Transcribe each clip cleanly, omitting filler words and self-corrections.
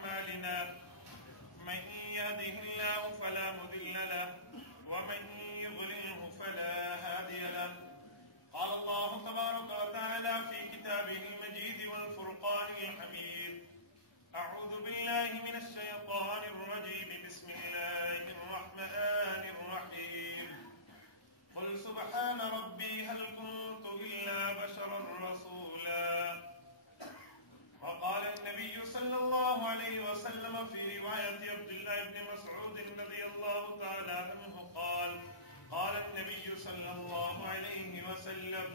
أعمالنا من يهده الله فلا مضل له ومن يضلله فلا هادي له. قال الله تبارك وتعالى في كتابه المجيد والفرقان الحميد: أعوذ بالله من الشيطان الرجيم. بسم الله الرحمن الرحيم. قل سبحان ربي هل كنت إلا بشرا رسولا. وقال النبي صلى الله عليه وسلم في رواية عبد الله بن مسعود رضي الله تعالى عنه قال النبي صلى الله عليه وسلم: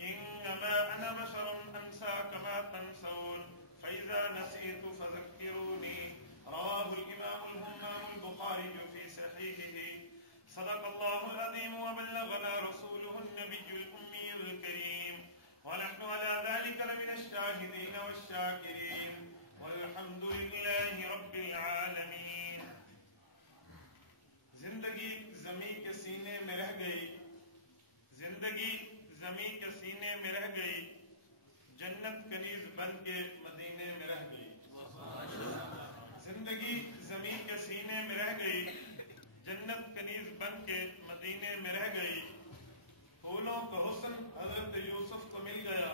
إنما أنا بشر أنسى كما تنسون فإذا نسيت فذكروني. رواه الإمام البخاري في صحيحه. صدق الله العظيم وبلغنا رسوله النبي الأمي الكريم ونحن على ذلك لمن الشاهدين والشاكرين والحمد لله رب العالمین. زندگی زمین کے سینے میں رہ گئی، زندگی زمین کے سینے میں رہ گئی، جنت کنیز بن کے مدینے میں رہ گئی. زندگی زمین کے سینے میں رہ گئی، جنت کنیز بن کے مدینے میں رہ گئی. پھولوں کا حسن حضرت یوسف کو مل گیا،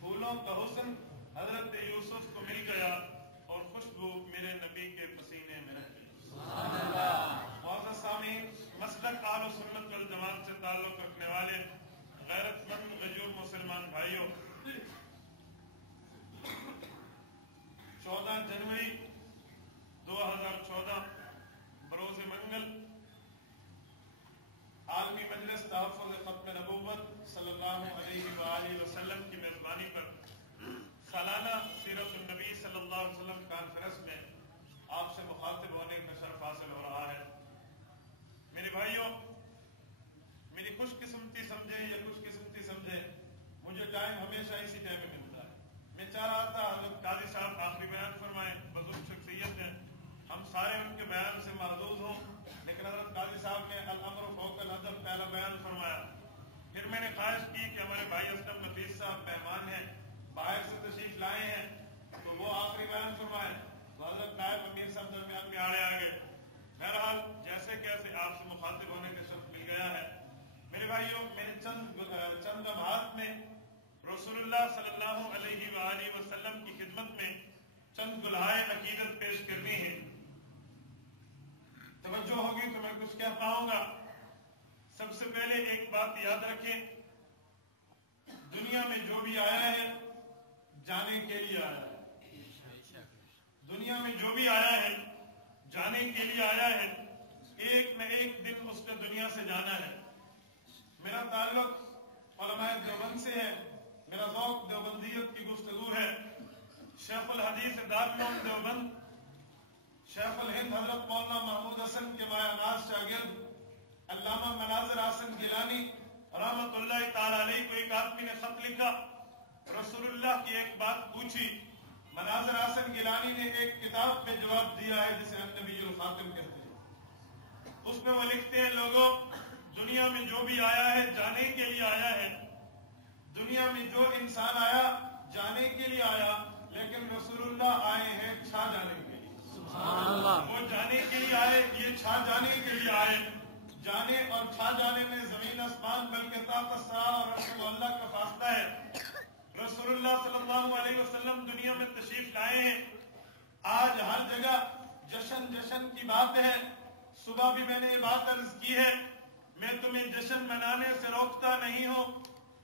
پھولوں کا حسن حضرت یوسف کو مل گیا اور خوشبو میرے نبی کے پسینے میں رہ گئی. معزز سامعین، مسلک اہل سنت والجماعت سے تعلق رکھنے والے غیرت مند غیور مسلمان بھائیوں، 14 جنوری 2014 بروز منگل عالمی مجلس تحفظ ختم نبوت صلی اللہ علیہ وآلہ وسلم کی میزبانی پر سالانہ سیرت النبی صلی اللہ علیہ وسلم کانفرنس میں آپ سے مخاطب ہونے کا شرف حاصل ہو رہا ہے. میرے بھائیوں، میری خوش قسمتی سمجھیں یا خوش قسمتی سمجھیں، مجھے ٹائم ہمیشہ اسی ٹائم میں ملتا ہے. میں چاہ رہا تھا حضرت قاضی صاحب آخری بیان فرمائیں، بزرگ شخصیت ہیں، ہم سارے ان کے بیان سے محظوظ ہوں، لیکن حضرت قاضی صاحب نے الامر فوق الحدث پہلا بیان فرمایا. پھر میں نے خواہش کی کہ ہمارے بھائی اسلم نفیس صاحب مہمان ہیں، باہر سے تشریف لائے ہیں، تو وہ آخری بیان فرمائیں. تو حضرت نائب امیر صاحب درمیان میں آڑے آ گئے. بہرحال جیسے کیسے آپ سے مخاطب ہونے کا شرف مل گیا ہے. میرے بھائیوں، میں نے چند لمحات میں رسول اللہ صلی اللہ علیہ وآلہ وسلم کی خدمت میں چند گلہائے عقیدت پیش کرنی ہے. توجہ ہوگی تو میں کچھ کہہ پاؤں گا. سب سے پہلے ایک بات یاد رکھیں، دنیا میں جو بھی آیا ہے جانے کے لیے آیا ہے. دنیا میں جو بھی آیا ہے جانے کے لیے آیا ہے. ایک نہ ایک دن اس نے دنیا سے جانا ہے. میرا تعلق علماء دیوبند سے ہے، میرا ذوق دیوبندیت کی گفتگو ہے. شیخ الحدیث دارالعلوم دیوبند شیخ الہند حضرت مولانا محمود حسن کے مایہ ناز شاگرد علامہ مناظر حسن گیلانی رحمت اللہ تعالی علیہ کو ایک آدمی نے خط لکھا، رسول اللہ کی ایک بات پوچھی. مناظر حسن گیلانی نے ایک کتاب میں جواب دیا ہے جسے النبی الخاتم کہتے ہیں. اس میں وہ لکھتے ہیں، لوگوں، دنیا میں جو بھی آیا ہے جانے کے لیے آیا ہے. دنیا میں جو انسان آیا جانے کے لیے آیا، لیکن رسول اللہ آئے ہیں چھا جانے کے لیے. وہ جانے کے لیے آئے، یہ چھا جانے کے لیے آئے. جانے اور چھا جانے میں زمین آسمان بلکہ تحت الثری اور رسول اللہ کا فاصلہ ہے. رسول اللہ صلی اللہ علیہ وسلم دنیا میں تشریف لائے ہیں. آج ہر جگہ جشن جشن کی بات ہے. صبح بھی میں نے یہ بات عرض کی ہے، میں تمہیں جشن منانے سے روکتا نہیں ہوں،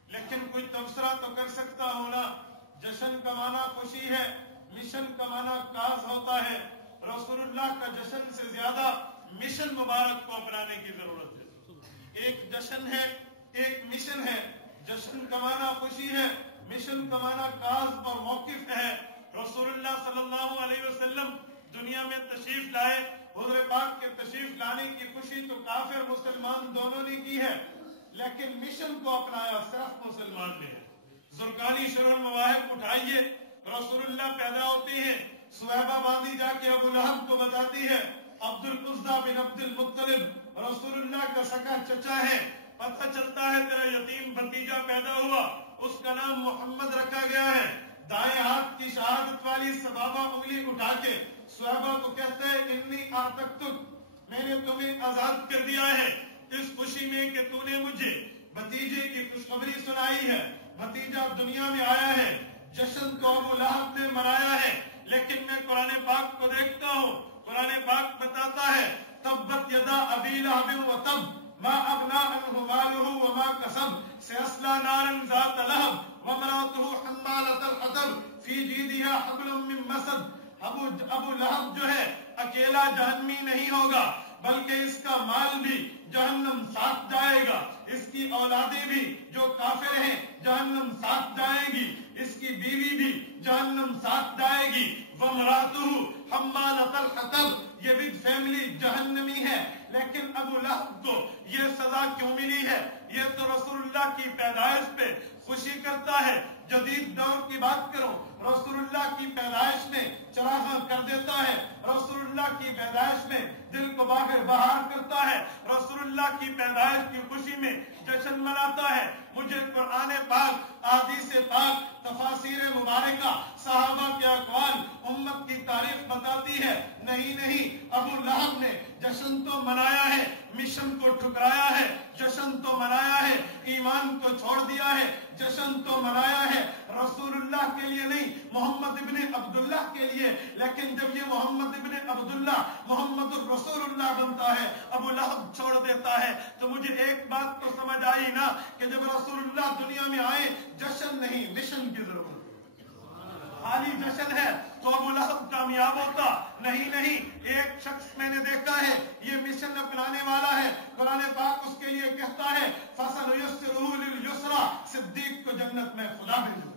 لیکن کوئی تبصرہ تو کر سکتا ہوں نا. جشن کا معنی خوشی ہے، مشن کا معنی کاز ہوتا ہے. رسول اللہ کا جشن سے زیادہ مشن مبارک کو اپنانے کی ضرورت ہے. ایک جشن ہے، ایک مشن ہے. جشن کا معنی خوشی ہے، مشن کا معنی کاز اور موقف ہے. رسول اللہ صلی اللہ علیہ وسلم دنیا میں تشریف لائے. حضور پاک کے تشریف لانے کی خوشی تو کافر مسلمان دونوں نے کی ہے، لیکن مشن کو اپنایا صرف مسلمان نے. زرقانی شرح المواہب اٹھائیے، رسول اللہ پیدا ہوتے ہیں، صہیبہ باندھی جا کے ابو لہب کو بتاتی ہے، عبد العزیٰ بن عبد المطلب رسول اللہ کا سگا چچا ہے. پتہ چلتا ہے تیرا یتیم بھتیجا پیدا ہوا، اس کا نام محمد رکھا گیا ہے. दाएं हाथ की शहादत वाली सबाबा उंगली उठा के सुहैबा को कहते हैं इन्नी आतक्तुक, मैंने तुम्हें आजाद कर दिया है इस खुशी में कि तूने मुझे भतीजे की खुशखबरी सुनाई है। भतीजा दुनिया में आया है, जश्न तो अबू लहब ने मनाया है, लेकिन मैं कुरान पाक को देखता हूँ, कुरान पाक बताता है तब्बत यदा अबी लहब व तब मा अगना अन्हु मालुहु व मा कसब सयस्ला नारन ज़ात लहब व मरातुहु हम्मालतल हतब फी जीदिहा हब्लुम मिन मसद। अबू लहब जो है अकेला जहन्नमी नहीं होगा, बल्कि इसका माल भी जहन्नम साथ जाएगा, इसकी औलादें भी जो काफिर हैं जहन्नम साथ जाएगी, इसकी बीवी भी जहन्नम साथ जाएगी। वमरातुहु हम्मालतल हतब, ये भी फैमिली जहन्नमी है। लेकिन अबू लहब को ये सजा क्यों मिली है? ये तो रसूलुल्लाह की पैदाइश पे खुशी करता है। जदीद दौर की बात करो, रसूलुल्लाह की पैदाइश में चरागा कर देता है, रसूलुल्लाह की पैदाइश में दिल को बाहर बहार करता है, रसूलुल्लाह की पैदाइश की खुशी में जश्न मनाता है। मुझे कुरान पाक, अहादीस पाक, तफासीर मुबारका, सहाबा के अक़वाल, उम्मत की तारीख बताती है नहीं, अबू लहब ने जश्न तो मनाया है, मिशन को ठुकराया है, जश्न तो मनाया है, ईमान को छोड़ दिया है, जश्न तो मनाया है रसूलुल्लाह के लिए नहीं, मोहम्मद इब्ने अब्दुल्लाह के लिए। लेकिन जब ये मोहम्मद इब्ने अब्दुल्लाह मोहम्मदुर रसूलुल्लाह बनता है, अबू लहब छोड़ देता है। तो मुझे एक बात तो समझ आई ना कि जब रसूलुल्लाह दुनिया में आए, जश्न नहीं मिशन की जरूरत, खाली जश्न है तो अबू लहब कामयाब होता नहीं। एक शख्स मैंने देखा है ये मिशन अपनाने वाला है, कुरान पाक उसके लिए कहता है फसनुयस्सिरुहु लिल युस्रा, सिद्दीक को जन्नत में खुदा भेजो,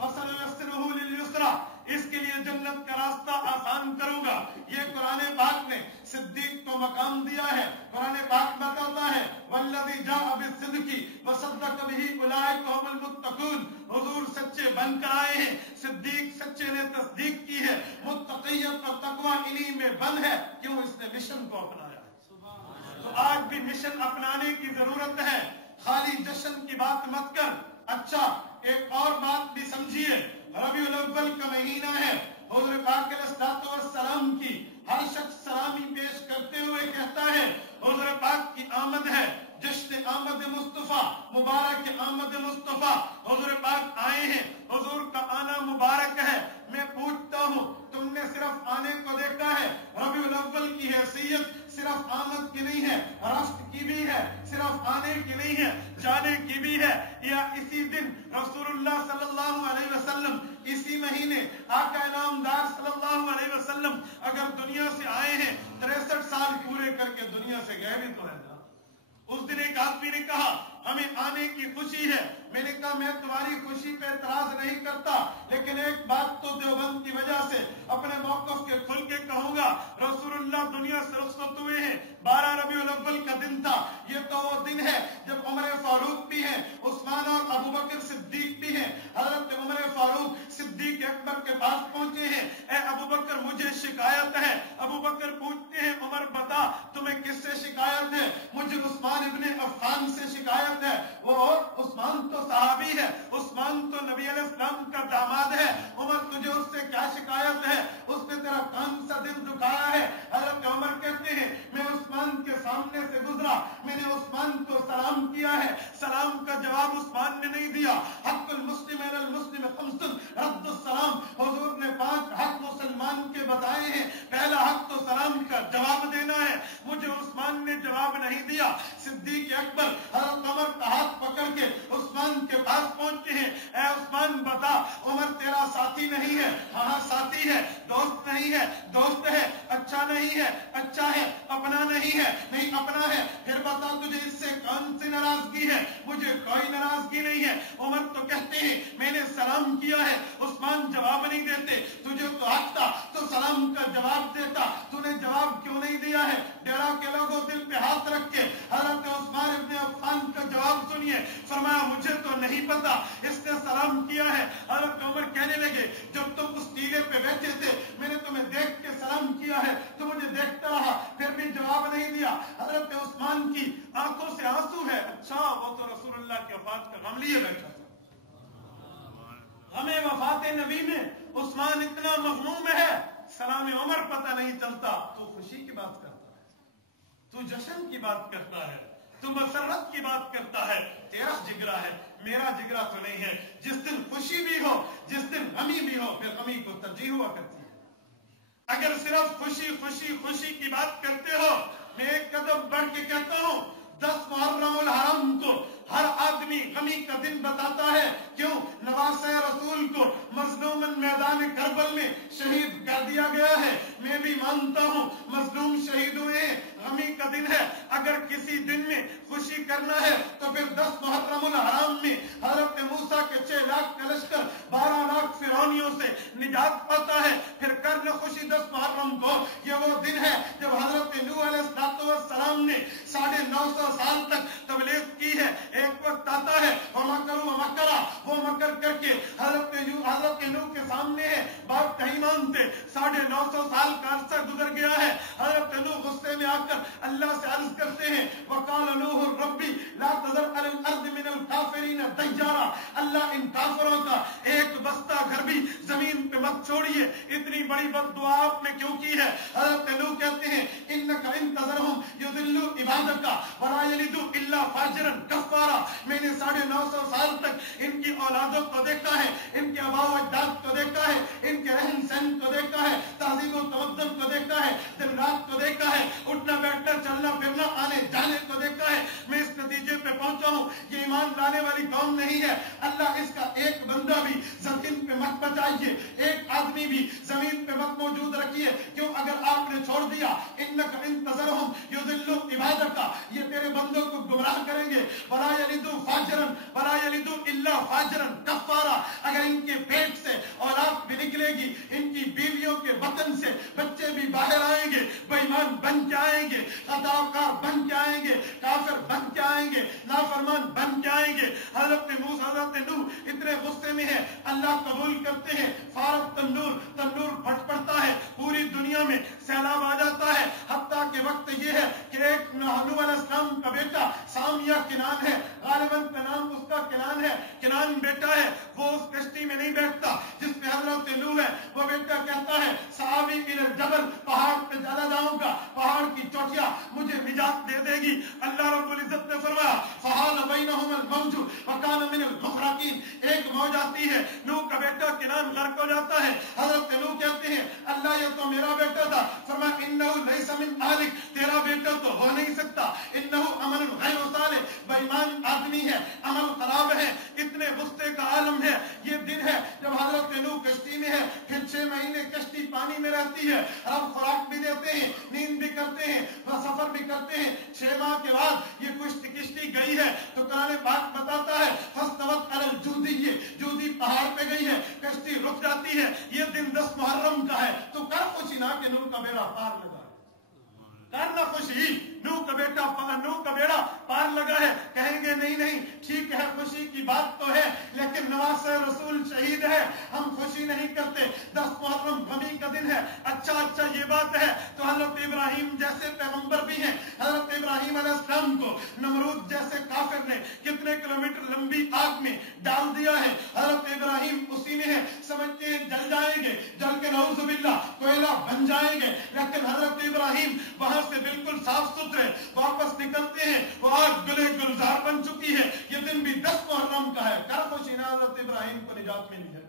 फसनुयस्सिरुहु लिल युस्रा, इसके लिए जन्नत का रास्ता आसान करूंगा। ये कुरान पाक ने सिद्दीक को मकाम दिया है। कुरान पाक बताता है वल्लज़ी जाअ बिस्सिद्क़ि व सद्दक़ बिही उलाइका हुमुल मुत्तक़ून, हुजूर सच्चे बनकर आए हैं, सिद्दीक सच्चे ने तस्दीक की है, मुत्तक़ियत और तकवा इन्हीं में बंद है। क्यों? इसने मिशन को अपनाया। तो आज भी मिशन अपनाने की जरूरत है, खाली जश्न की बात मत कर। अच्छा, एक और बात भी समझिए, रबीउल अव्वल का महीना है, हुज़ूर पाक अलैहिस्सलातु वस्सलाम की हर शख्स सलामी पेश करते हुए कहता है हुज़ूर पाक की आमद है, जश्न आमद मुस्तफा, मुबारक आमद मुस्तफा, हुज़ूर पाक आए हैं, हुज़ूर का आना मुबारक है। मैं पूछता हूँ, तुमने सिर्फ आने को देखा है? रबीउल अव्वल की हैसियत सिर्फ आमद की नहीं है, राष्ट्र की भी है, सिर्फ आने की नहीं है, जाने की भी है। या इसी दिन रसूलुल्लाह सल्लल्लाहु अलैहि वसल्लम, इसी महीने आका इनामदार सल्लल्लाहु अलैहि वसल्लम अगर दुनिया से आए हैं, 63 साल पूरे करके दुनिया से गए भी तो है ना। उस दिन एक आदमी ने कहा हमें आने की खुशी है। मैंने कहा मैं तुम्हारी खुशी पे एतराज नहीं करता, लेकिन एक बात तो देवबंद की वजह से अपने मौक़िफ़ के खुल के कहूंगा, रसूलुल्लाह दुनिया से रुखसत हुए हैं, 12 रबीउल अव्वल का दिन था। ये तो वो दिन है जब उमर फारूक भी हैं, उस्मान और अबू बकर सिद्दीक भी हैं। हजरत उमर फारूक सिद्दीक अकबर के पास पहुंचे हैं, ए अबू बकर मुझे शिकायत है। अबू बकर पूछते हैं उमर बता तुम्हें किससे शिकायत है? मुझे उस्मान इब्ने अफ़्फ़ान से शिकायत है। वो उस्मान तो सहाबी है, उस्मान तो नबी अलैहिस्सलाम का दामाद है, उमर तुझे उससे क्या शिकायत है? उसने तेरा कौन सा दिल दुखाया है? हजरत उमर कहते हैं मैं उस्मान के सामने से गुजरा, मैंने उस्मान को सलाम किया है, सलाम का जवाब उस्मान ने नहीं दिया। हक़्क़ुल मुस्लिम अलल मुस्लिम खम्सुन रद्दुस सलाम, हुजूर ने 5 हक मुसलमान के बताए हैं, पहला हक तो सलाम का जवाब देना है। मुझे उस्मान ने जवाब नहीं दिया। सिद्दीक अकबर हजरत उमर का हाथ पकड़ के उस्मान के पास पहुंचते हैं, ऐ उस्मान बता उमर तेरा साथी नहीं है? हाँ साथी है। दोस्त नहीं है? दोस्त है। अच्छा नहीं है? अच्छा है। अपना नहीं है? नहीं अपना है। फिर बता तुझे इससे कौन सी नाराजगी है? मुझे कोई नाराजगी नहीं है। उमर तो कहते हैं मैंने सलाम किया है, उस्मान जवाब नहीं देते। तुझे तो हक था तो सलाम का जवाब देता, तूने जवाब क्यों नहीं दिया है? डरा के लोगों दिल पे हाथ रख के हजरत उस्मान इब्ने अफ़्फ़ान का जवाब सुनिए। फरमाया मुझे तो नहीं पता, इसने सलाम किया है। हजरत उमर कहने लगे जब तुम उस टीले पे बैठे थे मैंने तुम्हें देख के सलाम किया है, तो मुझे देखता रहा, फिर भी जवाब नहीं दिया। हजरत उस्मान की आंखों से आंसू है। अच्छा वो तो रसूलुल्लाह के वफात का गम लिए बैठा था। हमें वफात नबी में उस्मान इतना मगमूम है, सलाम उमर पता नहीं चलता। तू खुशी की बात करता है, तू जश्न की बात करता है, तू मसरत की बात करता है। तेरा जिगरा है, मेरा जिगरा तो नहीं है। जिस दिन खुशी भी हो, जिस दिन गमी भी हो, फिर गमी को तरजीह हुआ करती है। अगर सिर्फ खुशी खुशी खुशी की बात करते हो, मैं एक कदम बढ़ के कहता हूं, 10 मुहर्रमुल हराम को हर आदमी गमी का दिन बताता है। क्यों? नवासे रसूल को मजलूमन मैदान करबल में शहीद कर दिया गया है। मैं भी मानता हूं मजलूम शहीद हुए, गमी का दिन है। अगर किसी दिन में खुशी करना है तो फिर 10 मुहर्रमुल हराम में हजरत मूसा के 6 लाख का लश्कर 12 लाख फिरौनियों से निजात पाता है। फिर कर लो खुशी 10 मुहर्रम को। ये वो दिन है जब हजरत नूह अलैहिस्सलाम ने 950 साल तक तबलीग की है। एक वक्त आता है मकरा, वो मकर करके हजरत नूह के सामने है, बात नहीं मानते। 950 साल का अरसा गुजर गया है। हजरत नूह गुस्से में आकर अल्लाह से अर्ज करते हैं, वकाल नूह रब्बी ला तज़र अलल अर्द मिनल काफिरीन दय्यारा। अल्लाह इन काफिरों का एक बस्ता घर भी जमीन पे मत छोड़िए। इतनी बड़ी बद्दुआ आपने क्यों की है? हजरत नूह कहते हैं, इन्नका इन तज़रहुम युदिल्लु इबादका वला यलिदु इल्ला फाजिरन कफ्फारा। मैंने 950 साल तक इनकी औलादों को देखा है, इनके आबाओ अजदाद को देखा है, इनके रहन सहन को देखा है, तहजीब व तमद्दुन को देखा है, दिन रात को देखा है, उठना बैठना चलना फिरना आने जाने को देखा है। मैं इस नतीजे पे पहुंचा हूं, ये ईमान लाने वाली कौम नहीं है। अल्लाह इसका एक बंदा भी जमीन पे मत बचाइए, एक आदमी भी जमीन पे मत मौजूद रखिए। क्यों? अगर आपने छोड़ दिया, इन्नका इन तज़रहुम युदिल्लु इबादका, ये तेरे बंदों को गुमराह करेंगे। वला यलिदु फाजिरन वला यलिदु इल्ला फाजिरन कफ्फारा। अगर इनके पेट से औलाद भी निकलेगी, इनकी बीवियों के बतन से बच्चे भी बाहर आएंगे, बेईमान बन के आएंगे, खताकार बन के आएंगे, काफिर बन के आएंगे, नाफरमान बन के आएंगे। हजरत मूसा हजरत नूह इतने गुस्से में है, अल्लाह कबूल करते हैं। फारत तन्नूर फट पड़ता है, पूरी दुनिया में सैलाब आ जाता है। हत्ता के वक्त ये है कि एक नूह अलैहिस्सलाम का बेटा सामिया किनान है, गालिबन का नाम उसका किनान है, किनान बेटा है। वो उस कश्ती में नहीं बैठता जिसमें हजरत नूह है। वो बेटा कहता है, सावी इलल जबल, पहाड़ पे चला जाऊंगा, पहाड़ की चोटियां मुझे निजात दे देगी। अल्लाह रब्बुल इज्जत ने फरमाया, फहाल बैनहुमुल मौजु व कान मिनल मुगरकीन। एक मौज आती है, नूह का बेटा किनान गर्क हो जाता है। हजरत नूह कहते हैं, अल्लाह ये तो मेरा बेटा था। फरमाया, इन्नहु लैसा मिन आलिक, तेरा बेटा तो हो नहीं सकता। इन्नहु अमलुन गैरु सालिह, बेईमान आदमी है, अमल खराब है। इतने गुस्से का आलम है। ये दिन है जब हजरत नूह कश्ती में है, फिर 6 महीने कश्ती पानी में रहती है। अब खुराक भी देते हैं, नींद भी करते हैं, सफर भी करते हैं। 6 माह के बाद ये कश्ती गई है तो कुरान पाक बताता है, फस्तवत अलल जूदी, जूदी पहाड़ पे गई है, कश्ती रुक जाती है। ये दिन 10 मुहर्रम का है। तो कर खुशी ना कि नूह का बेड़ा पार लगा, करना खुशी, नूह का बेड़ा पार लगा है। कहेंगे नहीं ठीक है, खुशी की बात तो है, लेकिन नवासे रसूल शहीद है, हम खुशी नहीं करते। 10 मुहर्रम गमी का दिन है। अच्छा ये बात है तो हजरत इब्राहिम जैसे पैगंबर भी हैं। हजरत इब्राहिम अलैहिस्सलाम को नमरूद जैसे काफिर ने कितने किलोमीटर लंबी आग में डाल दिया है। हजरत इब्राहिम उसी में है, समझते हैं जल जाएंगे, जल के नऊजुबिल्लाह कोयला बन जाएंगे। लेकिन हजरत इब्राहिम वहां से बिल्कुल साफ सुथरे वापस निकलते हैं, वो आग गुले गुलजार बन चुकी है। ये दिन भी 10 मुहर्रम का है। कर खुशी ना हजरत इब्राहिम को निजात मिली है।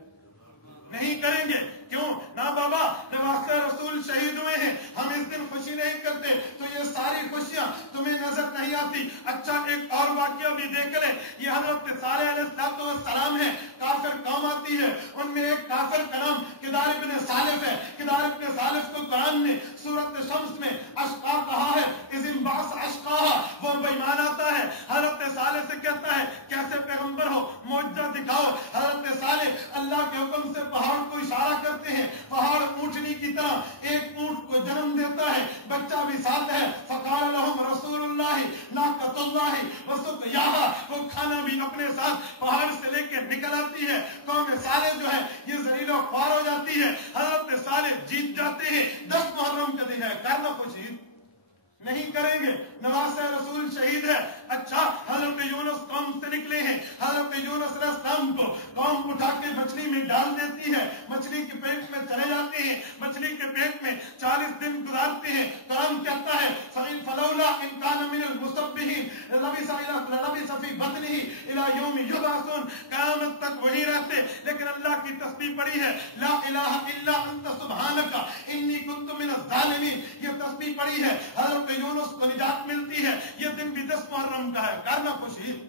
नहीं करेंगे, क्यों? ना बाबा, नवासे रसूल शहीद हुए हैं, हम इस दिन खुशी नहीं करते। तो ये सारी खुशियां तुम्हें नजर नहीं आती। अच्छा, एक और वाक्य भी देख लें। ये हजरत सालेह अलैहिस्सलाम है, काफिर कौम आती है, उनमें एक काफिर का नाम किदार इब्न सालिफ है। किदार इब्न सालिफ को कुरान ने सूरत शम्स में अशका कहा है, इज़िम बास अशकाहा, वो बेईमान आता है। हजरत सालेह से कहता है, कैसे पैगंबर हो, मौजज़ा दिखाओ। हजरत सालेह अल्लाह के हुक्म से पहाड़ को इशारा करते हैं, पहाड़ ऊंटनी की तरह एक ऊंट को जन्म देता है, बच्चा भी साथ है। फकाल लहुम रसूलुल्लाह नाक़तुल्लाह वसुक़याहा, वो खाना भी अपने साथ पहाड़ से लेकर निकल आती है। कौम सालेह जो है ये जलीलो ख्वार हो जाती है। हजरत सालेह जीत जाते हैं। 10 मुहर्रम का दिन है, करना खुशी। نہیں کریں گے. نواسہ رسول شہید ہے. اچھا حضرت یونس قوم سے نکلے ہیں. حضرت یونس علیہ السلام کو قوم اٹھا کے مچھلی میں ڈال دیتی ہے. مچھلی کے پیٹ میں چلے جاتے ہیں. مچھلی کے پیٹ میں 40 دن گزارتے ہیں. قرآن کہتا ہے فلولا ان کان من المسبحین لبث فی بطنہ الی یوم یبعثون. قیامت تک وہی رہتے. لیکن اللہ کی تسبیح پڑھی ہے لا الہ الا انت سبحانک انی کنت من الظالمین. یہ تسبیح پڑھی ہے. حضرت یونس کو نجات ملتی ہے. یہ دن بھی 10 محرم کا ہے. کرنا خوشی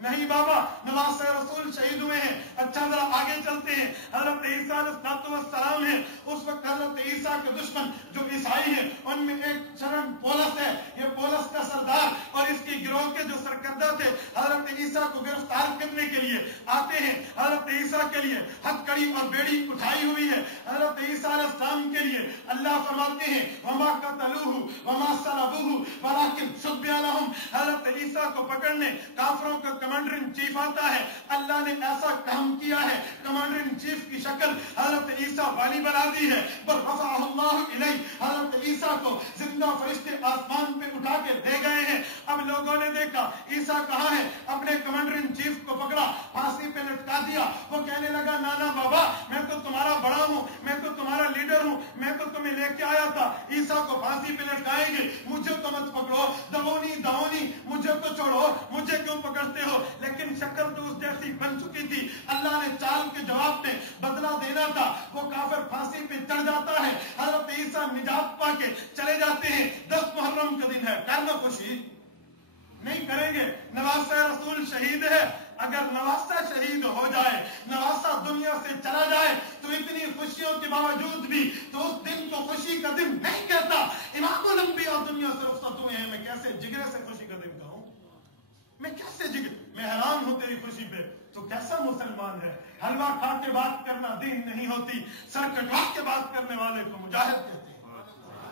نہیں بابا. نواسہ رسول شہید ہوئے ہیں. اچھا ذرا آگے چلتے ہیں. حضرت عیسیٰ علیہ السلام ہیں. اس وقت حضرت عیسیٰ کے دشمن جو عیسائی ہیں ان میں ایک شرن پولس ہے. یہ پولس کا سردار اور اس کی گروہ کے جو سرکردہ تھے حضرت عیسیٰ کو گرفتار کرنے کے لیے آتے ہیں. حضرت عیسیٰ کے لیے ہتھکڑی اور بیڑی اٹھائی ہوئی ہے. حضرت عیسیٰ علیہ السلام کے لیے اللہ فرماتے ہیں وما قتلوہ وما صلبوہ ولکن شبہ لہم. حضرت عیسیٰ کو پکڑنے کافروں کا کمانڈر ان چیف آتا ہے. اللہ نے ایسا کام کیا ہے کمانڈر ان چیف کی شکل حضرت عیسیٰ والی بنا دی ہے. بل رفعہ اللہ الیہ. حضرت عیسیٰ کو زندہ فرشتے آسمان پہ اٹھا کے دے گئے ہیں. اب لوگوں نے دیکھا عیسیٰ کہاں ہے. اپنے کمانڈر ان چیف کو پکڑا پھانسی پہ لٹکا دیا. وہ کہنے لگا نانا بابا میں تو تمہارا بڑا ہوں. میں تو تمہارا لیڈر ہوں. میں تو تمہیں لے کے آیا تھا. عیسیٰ کو پھانسی پہ لٹکائیں گے. مجھے تو مت پکڑو. دعونی مجھے تو چھوڑو. مجھے کیوں پکڑتے ہو. لیکن شکل تو اس جیسی بن چکی تھی. اللہ نے چال کے جواب میں بدلہ دینا تھا. وہ کافر پھانسی پہ چڑھ جاتا ہے. حضرت عیسیٰ نجات پا کے چلے جاتے ہیں. 10 محرم کا دن ہے. کرنا خوشی نہیں کریں گے. نواسہ رسول شہید ہے. اگر نواسہ شہید ہو جائے نواسہ دنیا سے چلا جائے تو اتنی خوشیوں کے باوجود بھی تو اس دن کو خوشی کا دن نہیں کہتا. امام الانبیاء دنیا سے رخصت ہوئے ہیں. میں کیسے جگرے سے خوشی کا دن کہوں. میں کیسے میں حیران ہوں تیری خوشی پہ. تو کیسا مسلمان ہے. حلوہ کھا کے بات کرنا دین نہیں ہوتی. سر کٹوا کے بات کرنے والے کو مجاہد کہتے ہیں.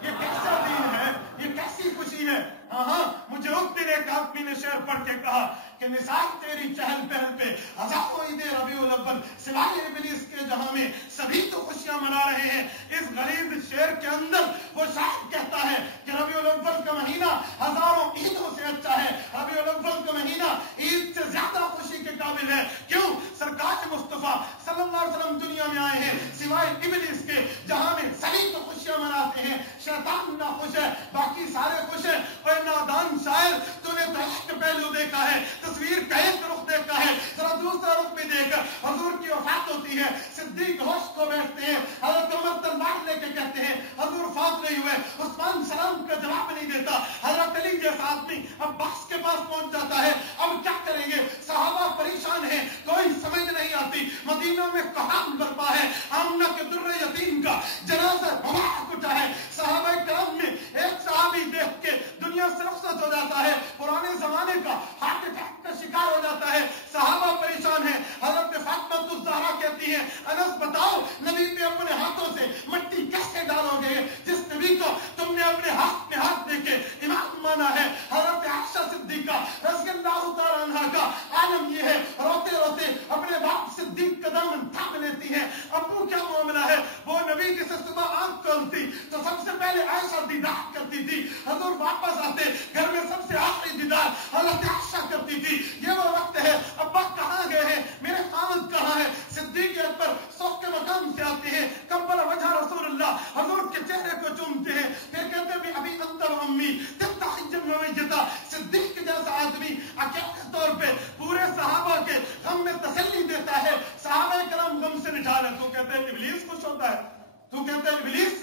یہ کیسا دین ہے. یہ کیسی خوشی ہے. ہاں مجھے اس دن ایک آدمی نے شعر پڑھ کے کہا کہ نثار تیری چہل پہل پہ ہزاروں عید ربیع الاول سوائے ابلیس کے جہاں میں سبھی تو خوشیاں منا رہے ہیں. اس غلیظ شعر کے اندر وہ شاعر کہتا ہے کہ ربیع الاول کا مہینہ ہزاروں عیدوں سے اچھا ہے. ربیع الاول کا مہینہ عید سے زیادہ خوشی کے قابل ہے. کیوں. سرکار مصطفیٰ صلی اللہ علیہ وسلم دنیا میں آئے ہیں سوائے ابلیس کے جہاں میں سبھی تو خوشیاں مناتے ہیں. شیطان نہ خوش ہے باقی سارے خوش ہیں. اور نادان شاعر تو نے تو ایک پہلو دیکھا ہے تصویر کا ایک رخ دیکھا ہے. ذرا دوسرا رخ بھی دیکھ. حضور کی وفات ہوتی ہے. صدیق ہوش کو بیٹھتے ہیں. حضرت عمر تلوار لے کے کہتے ہیں حضور فوت نہیں ہوئے. عثمان سلام کا جواب نہیں دیتا. حضرت علی جیسا آدمی عباس کے پاس پہنچ جاتا ہے. اب کیا کریں گے. صحابہ پریشان ہیں. کوئی سمجھ نہیں آتی. مدینہ میں قحط برپا ہے. آمنہ کے در یتیم کا جنازہ مبارک اٹھا ہے. صحابہ کرام میں ایک صحابی دیکھ کے دنیا سے رخصت ہو جاتا ہے. پرانے زمانے کا ہارٹ اٹیک کا شکار ہو جاتا ہے. صحابہ پریشان ہیں. حضرت فاطمہ الزہرا کہتی ہیں انس بتاؤ نبی پہ اپنے ہاتھوں سے مٹی کیسے ڈالو گے جس نبی کو تم نے اپنے ہاتھ میں ہاتھ دے کے امام مانا ہے. حضرت عائشہ صدیقہ رضی اللہ تعالی عنہا کا عالم یہ ہے روتے روتے اپنے باپ صدیق کا دامن تھام لیتی ہیں. ابو کیا معاملہ ہے. وہ نبی جسے صبح آنکھ کھولتی تو سب سے پہلے عائشہ دیدار کرتی تھی. حضور واپس آتے گھر میں سب سے آخری دیدار حضرت عائشہ کرتی تھی. یہ وہ وقت ہے. ابا کہاں گئے ہیں میرے خامد کہاں ہے. صدیق اکبر صف کے مقام سے آتے ہیں. قبل وجہ رسول اللہ حضور کے چہرے کو چومتے ہیں. پھر کہتے بھی ابھی انت و امی تب تحجم نویجتا. صدیق جیسا آدمی اکیلے طور پہ پورے صحابہ کے غم میں تسلی دیتا ہے. صحابہ کرام غم سے نٹھال ہے. تو کہتے ہیں ابلیس خوش ہوتا ہے. تو کہتے ہیں ابلیس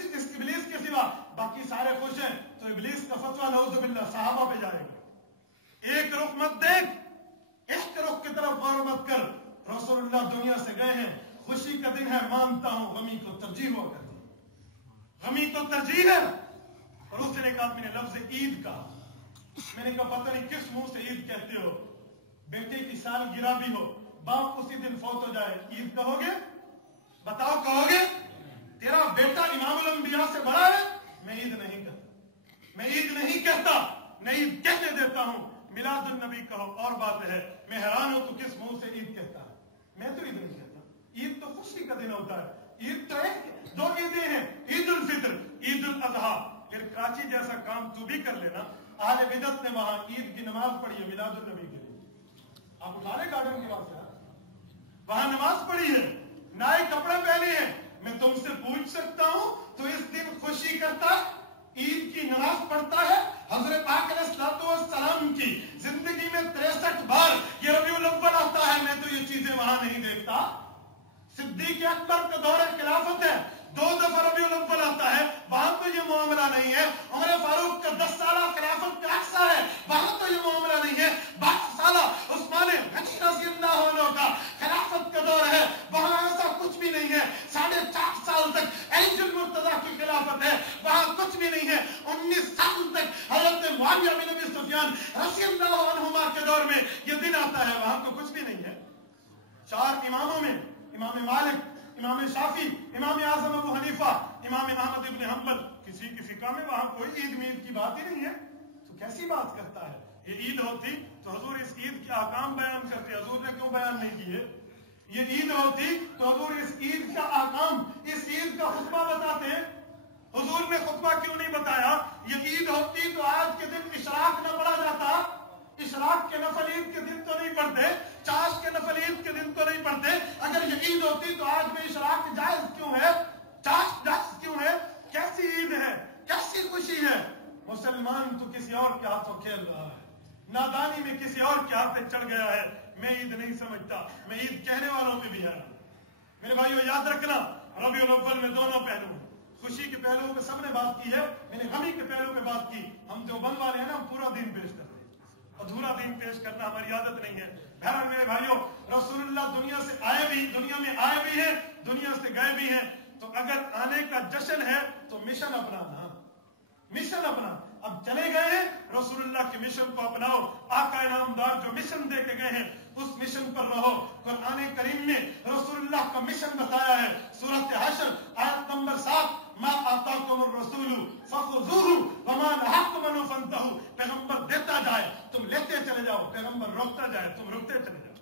کے سوا باقی سارے خوش ہیں. تو ابلیس کا فتویٰ نعوذ باللہ صحابہ پہ جائے گا. ایک رخ مت دیکھ. ایک رخ کی طرف غور مت کر. رسول اللہ دنیا سے گئے ہیں. خوشی کا دن ہے مانتا ہوں. غمی کو ترجیح ہوا کرتی ہے. غمی کو ترجیح ہے. اور اس دن ایک آدمی نے لفظ عید کہا. میں نے کہا پتہ نہیں کس منہ سے عید کہتے ہو. بیٹے کی سالگرہ بھی ہو باپ اسی دن فوت ہو جائے عید کہو گے. بتاؤ کہو گے. تیرا بیٹا امام الانبیاء سے بڑا ہے. میں عید نہیں کہتا. میں عید نہیں کہتا. میں عید کہنے دیتا ہوں. میلاد النبی کہو اور بات ہے. میں حیران ہوں تو کس منہ سے عید کہتا ہے. میں تو عید نہیں کہتا. عید تو خوشی کا دن ہوتا ہے. عید تو ایک 2 عیدیں ہیں. عید الفطر عید الاضحیٰ. फिर कराची जैसा काम तू भी कर लेना। अहले बिदअत ने वहां ईद की नमाज पढ़ी है मिलादुन नबी के लिए, आप उठा ले गार्डन के पास यार, वहां नमाज पढ़ी है, नए कपड़े पहने हैं। मैं तुमसे पूछ सकता हूं तो इस दिन खुशी करता, ईद की नमाज पढ़ता है? हज़रत पाक अलैहिस्सलाम की जिंदगी में 63 बार ये रबीउल अव्वल आता है, मैं तो ये चीजें वहां नहीं देखता। सिद्दीक अकबर का दौर खिलाफत है, 2 दफा रबीउल अव्वल आता है, वहां तो ये मामला नहीं है। उमर फारूक का 10 साल खिलाफत का अरसा है, वहां तो ये मामला नहीं है। 12 साल उस्मान गनी रज़ियल्लाहु अन्हु का खिलाफत का दौर है, वहां ऐसा कुछ भी नहीं है। 4.5 साल तक अलीजुल मुर्तजा की खिलाफत है, वहां कुछ भी नहीं है। 19 साल तक हजरत मुआविया बिन अबी सुफियान रज़ियल्लाहु अन्हुमा के दौर में ये दिन आता है, वहां तो कुछ भी नहीं है। 4 इमामों में इमाम मालिक, इमाम शाफी, इमाम आजम अबू हनीफा, इमाम अहमद इब्न हंबल, किसी की फिका में वहां कोई ईद मीद की बात ही नहीं है। तो कैसी बात करता है? ये ईद होती तो हुजूर इस ईद के आकाम बयान करते, हुजूर ने क्यों बयान नहीं किए? ये ईद होती तो हुजूर इस ईद का आकाम, इस ईद का खुतबा बताते, हुजूर ने खुतबा क्यों नहीं बताया? ये ईद होती तो आज के दिन इशराक न पढ़ा जाता, इशराक के नफल ईद के दिन तो नहीं पढ़ते, चाश के नफल ईद के दिन तो नहीं पढ़ते। अगर ये ईद होती तो आज में इशराक जायज क्यों है, चाश जायज क्यों है? कैसी ईद है, कैसी खुशी है? मुसलमान तो किसी और के हाथों खेल रहा है, नादानी में किसी और के हाथ चढ़ गया है। मैं ईद नहीं समझता, मैं ईद कहने वालों पे भी है। मेरे भाइयों याद रखना, रबीउल अव्वल में दोनों पहलू हैं। खुशी के पहलुओं पे सबने बात की है, मैंने गमी के पहलू पे बात की। हम जो बन वाले हैं ना, हम पूरा दिन पेश करते हैं, अधूरा दिन पेश करना हमारी आदत नहीं है। बहरहाल मेरे भाइयों, रसूलुल्लाह दुनिया से आए भी, दुनिया में आए भी हैं, दुनिया से गए भी हैं। तो अगर आने का जश्न है तो मिशन अपनाना, मिशन अपना। अब चले गए हैं, रसूलुल्लाह के मिशन को अपनाओ। आका इनामदार जो मिशन दे के गए हैं उस मिशन पर रहो। कुरान करीम ने रसूलुल्लाह का मिशन बताया है। सूरत हशर आयत नंबर 7, मा आताकुमुर रसूलु फखुज़ूहु वमा नहाकुम अन्हु फंतहु। पैगंबर देता जाए तुम लेते चले जाओ, पैगंबर रोकता जाए तुम रुकते चले जाओ।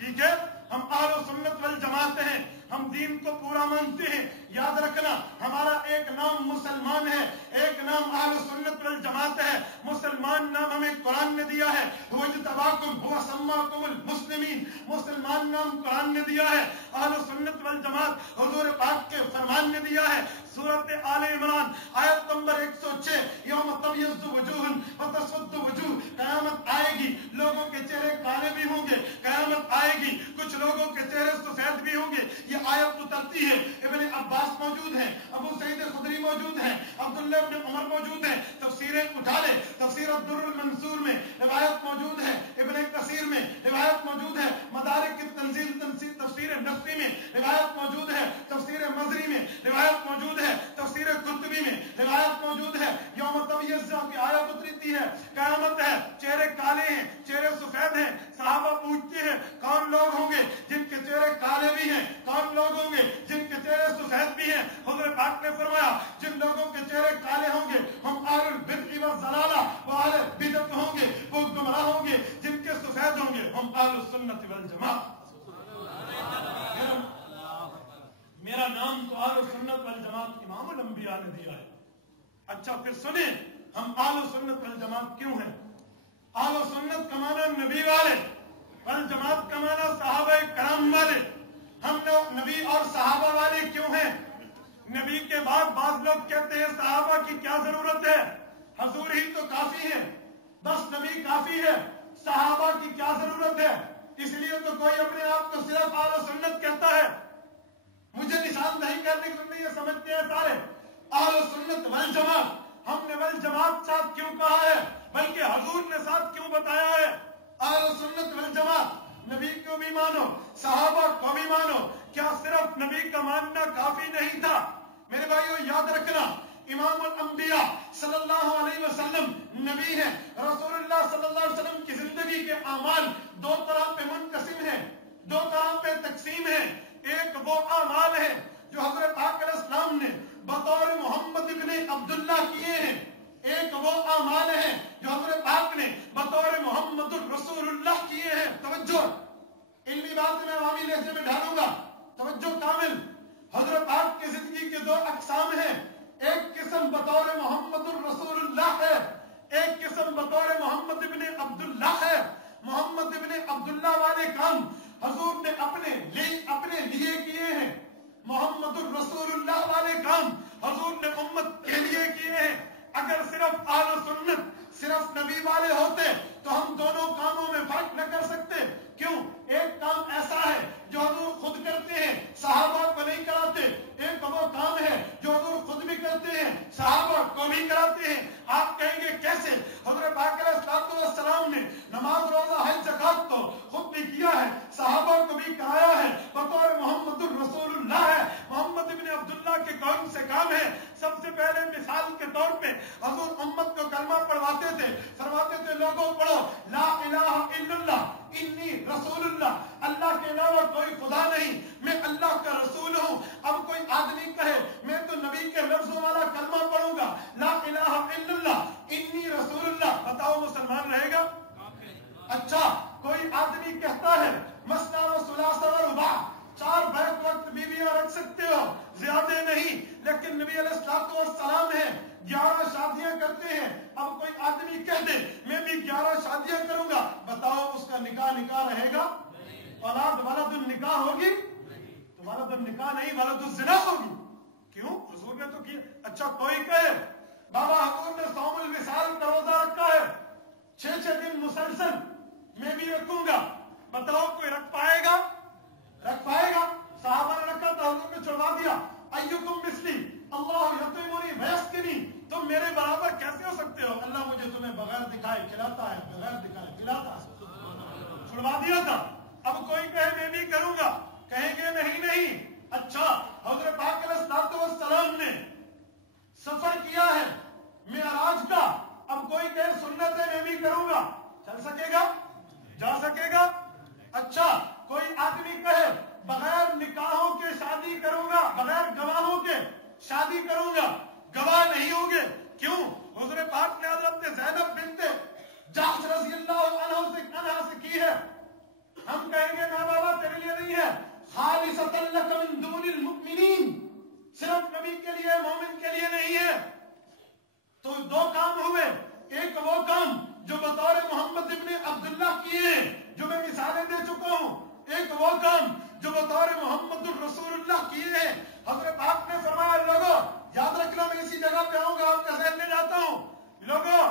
ठीक है, हम अहले सुन्नत वल जमात हैं, हम दीन को पूरा मानते हैं। याद रखना, हमारा एक नाम मुसलमान है, एक नाम अहले सुन्नत वल जमात है। मुसलमान नाम हमें कुरान ने दिया है, वज्तबाकुम हुवा सम्माकुमुल मुस्लिमीन। मुसलमान नाम कुरान ने दिया है। अहले सुन्नत वल जमात हुजूर पाक के फरमान ने दिया है। सूरत आले इमरान आयत नंबर 106, यौम तबयज़्ज़ु वजूहुन व तस्वद्दु वजूह। कयामत आएगी, लोगों के चेहरे काले भी होंगे। कयामत आएगी, कुछ लोगों के चेहरे सफेद भी होंगे। ये आयत उतरती है, इब्न अब्बास मौजूद हैं, अबू सईद खुदरी मौजूद हैं, अब्दुल्लाह इब्न उमर मौजूद हैं। तफसीरें उठा ले, तफसीर अद-दुर्रुल मंसूर में रिवायत मौजूद है, इब्न कसीर में रिवायत मौजूद है, मदारिक तंजील तफसीर नफ़ी में रिवायत मौजूद है, तफसीर मज़री में रिवायत मौजूद है, तफसीर कुर्तुबी में रिवायत मौजूद है। यौम तबयज़्ज़ु की आयत उतरती है, कयामत है, चेहरे काले हैं, चेहरे सफेद हैं। सहाबा पूछते हैं कौन लोग होंगे जिनके चेहरे काले भी हैं, कौन लोग होंगे जिनके चेहरे सफेद भी हैं? हुज़ूर पाक ने फरमाया जिन लोगों के चेहरे काले होंगे हम अहलुल बिदअ व ज़लाला, वो अहले बिदअत होंगे, वो गुमराह होंगे। जिनके सफेद होंगे हम अहलुस सुन्नत वल जमात। मेरा नाम तो अहलुस सुन्नत वल जमात इमामुल अंबिया ने दिया है। अच्छा फिर सुने, हम अहलुस सुन्नत वल जमात क्यों हैं? अहलुस सुन्नत का माना नबी वाले, वल जमात का माना सहाबा कराम वाले। हम लोग नबी और सहाबा वाले क्यों हैं? नबी के बाद बाज लोग कहते हैं सहाबा की क्या जरूरत है, हुजूर ही तो काफी है, बस नबी काफी है, सहाबा की क्या जरूरत है? इसलिए तो कोई अपने आप को सिर्फ अहले सुन्नत कहता है। मुझे निशानदही करने के लिए ये समझते हैं सारे अहले सुन्नत वल जमात। हमने वल जमात साथ क्यों कहा है, बल्कि हुजूर ने साथ क्यों बताया है? अहले सुन्नत वल जमात, नबी को भी मानो, सहाबा को भी मानो। क्या सिर्फ नबी का मानना काफी नहीं था? मेरे भाइयों याद रखना, इमामुल अंबिया सल्लल्लाहु अलैहि वसल्लम नबी हैं। रसूलुल्लाह सल्लल्लाहु अलैहि वसल्लम की जिंदगी के अमाल 2 तरह पे मुनकसिम है, 2 तरह पे तकसीम है। एक वो अमाल है जो हज़रत पाक अलैहिस्सलाम ने बतौर मोहम्मद इब्न अब्दुल्लाह किए हैं, एक वो अमाल है जो हज़रत पाक ने बतौर मोहम्मदुर रसूलुल्लाह किए हैं। तवज्जो, इल्मी बात मैं अवामी लहजे में ढालूंगा, तवज्जो कामिल। हज़रत पाक की जिंदगी के 2 अक़साम हैं। एक किस्म बतौर मोहम्मद صرف اہل سنت صرف نبی والے ہوتے تو ہم دونوں کاموں میں فرق نہ کر سکتے. کیوں؟ ایک کام ایسا ہے جو حضور خود کرتے ہیں صحابہ کو نہیں کراتے، ایک وہ کام ہے جو حضور خود بھی کرتے ہیں صحابہ کو بھی کراتے ہیں. آپ کہیں گے کیسے؟ حضرت پاک علیہ الصلوۃ والسلام نے نماز روزہ حج زکات تو خود بھی کیا ہے، صحابہ کو بھی کرایا ہے، بطور محمد الرسول اللہ ہے. محمد ابن عبداللہ کے کون سے کام ہے؟ سب سے پہلے مثال کے طور پہ حضور امت کو کلمہ پڑھواتے تھے، فرماتے تھے لوگوں پڑھو لا الہ الا اللہ انی رسول اللہ، اللہ کے علاوہ کوئی خدا نہیں، میں اللہ کا رسول ہوں. اب کوئی آدمی کہے میں تو نبی کے لفظوں والا کلمہ پڑھوں گا لا الہ الا اللہ انی رسول اللہ، بتاؤ مسلمان رہے گا؟ اچھا کوئی آدمی کہتا ہے مسنا و ثلاث و رباع، 4 بیک وقت بیویاں رکھ سکتے ہو، زیادہ نہیں، لیکن نبی علیہ الصلوۃ والسلام ہے 11 شادیاں کرتے ہیں. اب کوئی آدمی کہہ دے میں بھی 11 شادیاں کروں گا، بتاؤ اس کا نکاح رہے گا؟ اولاد ولد النکاح ہوگی؟ تو ولد النکاح نہیں، ولد الزنا ہوگی. کیوں؟ حضور نے تو کیا. اچھا کوئی کہے بابا حضور نے صوم الوصال کا روزہ رکھا ہے 6 دن مسلسل، میں بھی رکھوں گا، بتاؤ کوئی رکھ پائے گا؟ رکھ پائے گا؟ صحابہ نے رکھا تو حضور نے چھڑوا دیا. ایکم مثلی اللہ یطعمنی ویسقینی، تم میرے برابر کیسے ہو سکتے ہو؟ اللہ مجھے تمہیں بغیر دکھائے کھلاتا ہے، بغیر دکھائے پلاتا ہے، چھڑوا دیا تھا. اب کوئی کہے میں بھی کروں گا، کہیں گے نہیں. اچھا حضرت پاک علیہ الصلوۃ والسلام نے سفر کیا ہے معراج کا، اب کوئی کہے سنت ہے میں بھی کروں گا، چل سکے گا؟ جا سکے گا؟ اچھا کوئی آدمی کہے بغیر نکاحوں کے شادی کروں گا، بغیر گواہوں کے شادی کروں گا، گواہ نہیں ہوں گے. کیوں؟ حضور پاک نے حضرت زینب بنت جحش رضی اللہ عنہا سے کی ہے. ہم کہیں گے نا بابا تیرے لیے نہیں ہے، خالصۃ لک من دون المؤمنین، صرف نبی کے لیے، مومن کے لیے نہیں ہے. تو 2 کام ہوئے، ایک وہ کام جو بطور محمد ابن عبداللہ کیے جو میں مثالیں دے چکا ہوں، ایک وہ کام جو بطور محمد الرسول اللہ کیے ہیں. حضرت پاک نے فرمایا لوگوں یاد رکھ لو، میں اسی جگہ پہ آؤں گا، آپ کا ذہن لے جاتا ہوں. لوگوں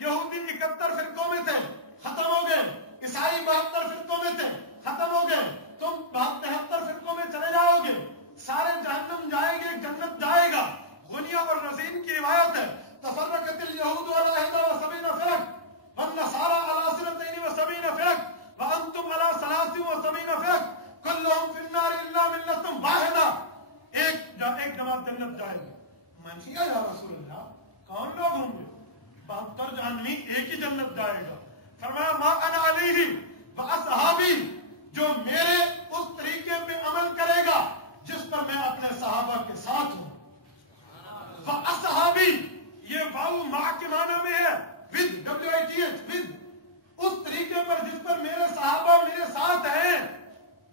یہودی 71 فرقوں میں تھے، ختم ہو گئے. عیسائی 72 فرقوں میں تھے، ختم ہو گئے. تم 73 فرقوں میں چلے جاؤ گے، سارے جہنم جائیں گے، جنت جائے گا. غنیہ اور رزین کی روایت ہے تفرقت اليهود على 71 فرق والنصارى على 72 فرق وانتم على 73 فرق كلهم في النار الا ملة واحدة. ایک جماعت جنت جائے گی. منشیا یا رسول اللہ کون لوگ ہوں گے؟ 72 جہنمی، ایک ہی جنت جائے گا. فرمایا ما انا علیہ واصحابی، جو میرے اس طریقے پہ عمل کرے گا جس پر میں اپنے صحابہ کے ساتھ ہوں. واصحابی یہ واو ما کے معنی میں ہے، ود WITH، ود، اس طریقے پر جس پر میرے صحابہ میرے ساتھ ہیں.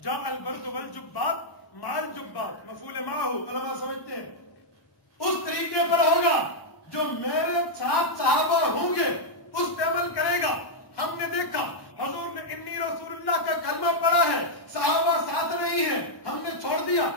جا البرد والجبات مال جبات، مفعول ما ہو، علماء سمجھتے ہیں اس طریقے پر ہوگا جو میرے ساتھ صحابہ ہوں گے، اس پہ عمل کرے گا. ہم نے دیکھا حضور نے انی رسول اللہ کا کلمہ پڑھا ہے، صحابہ ساتھ نہیں ہیں، ہم نے چھوڑ دیا.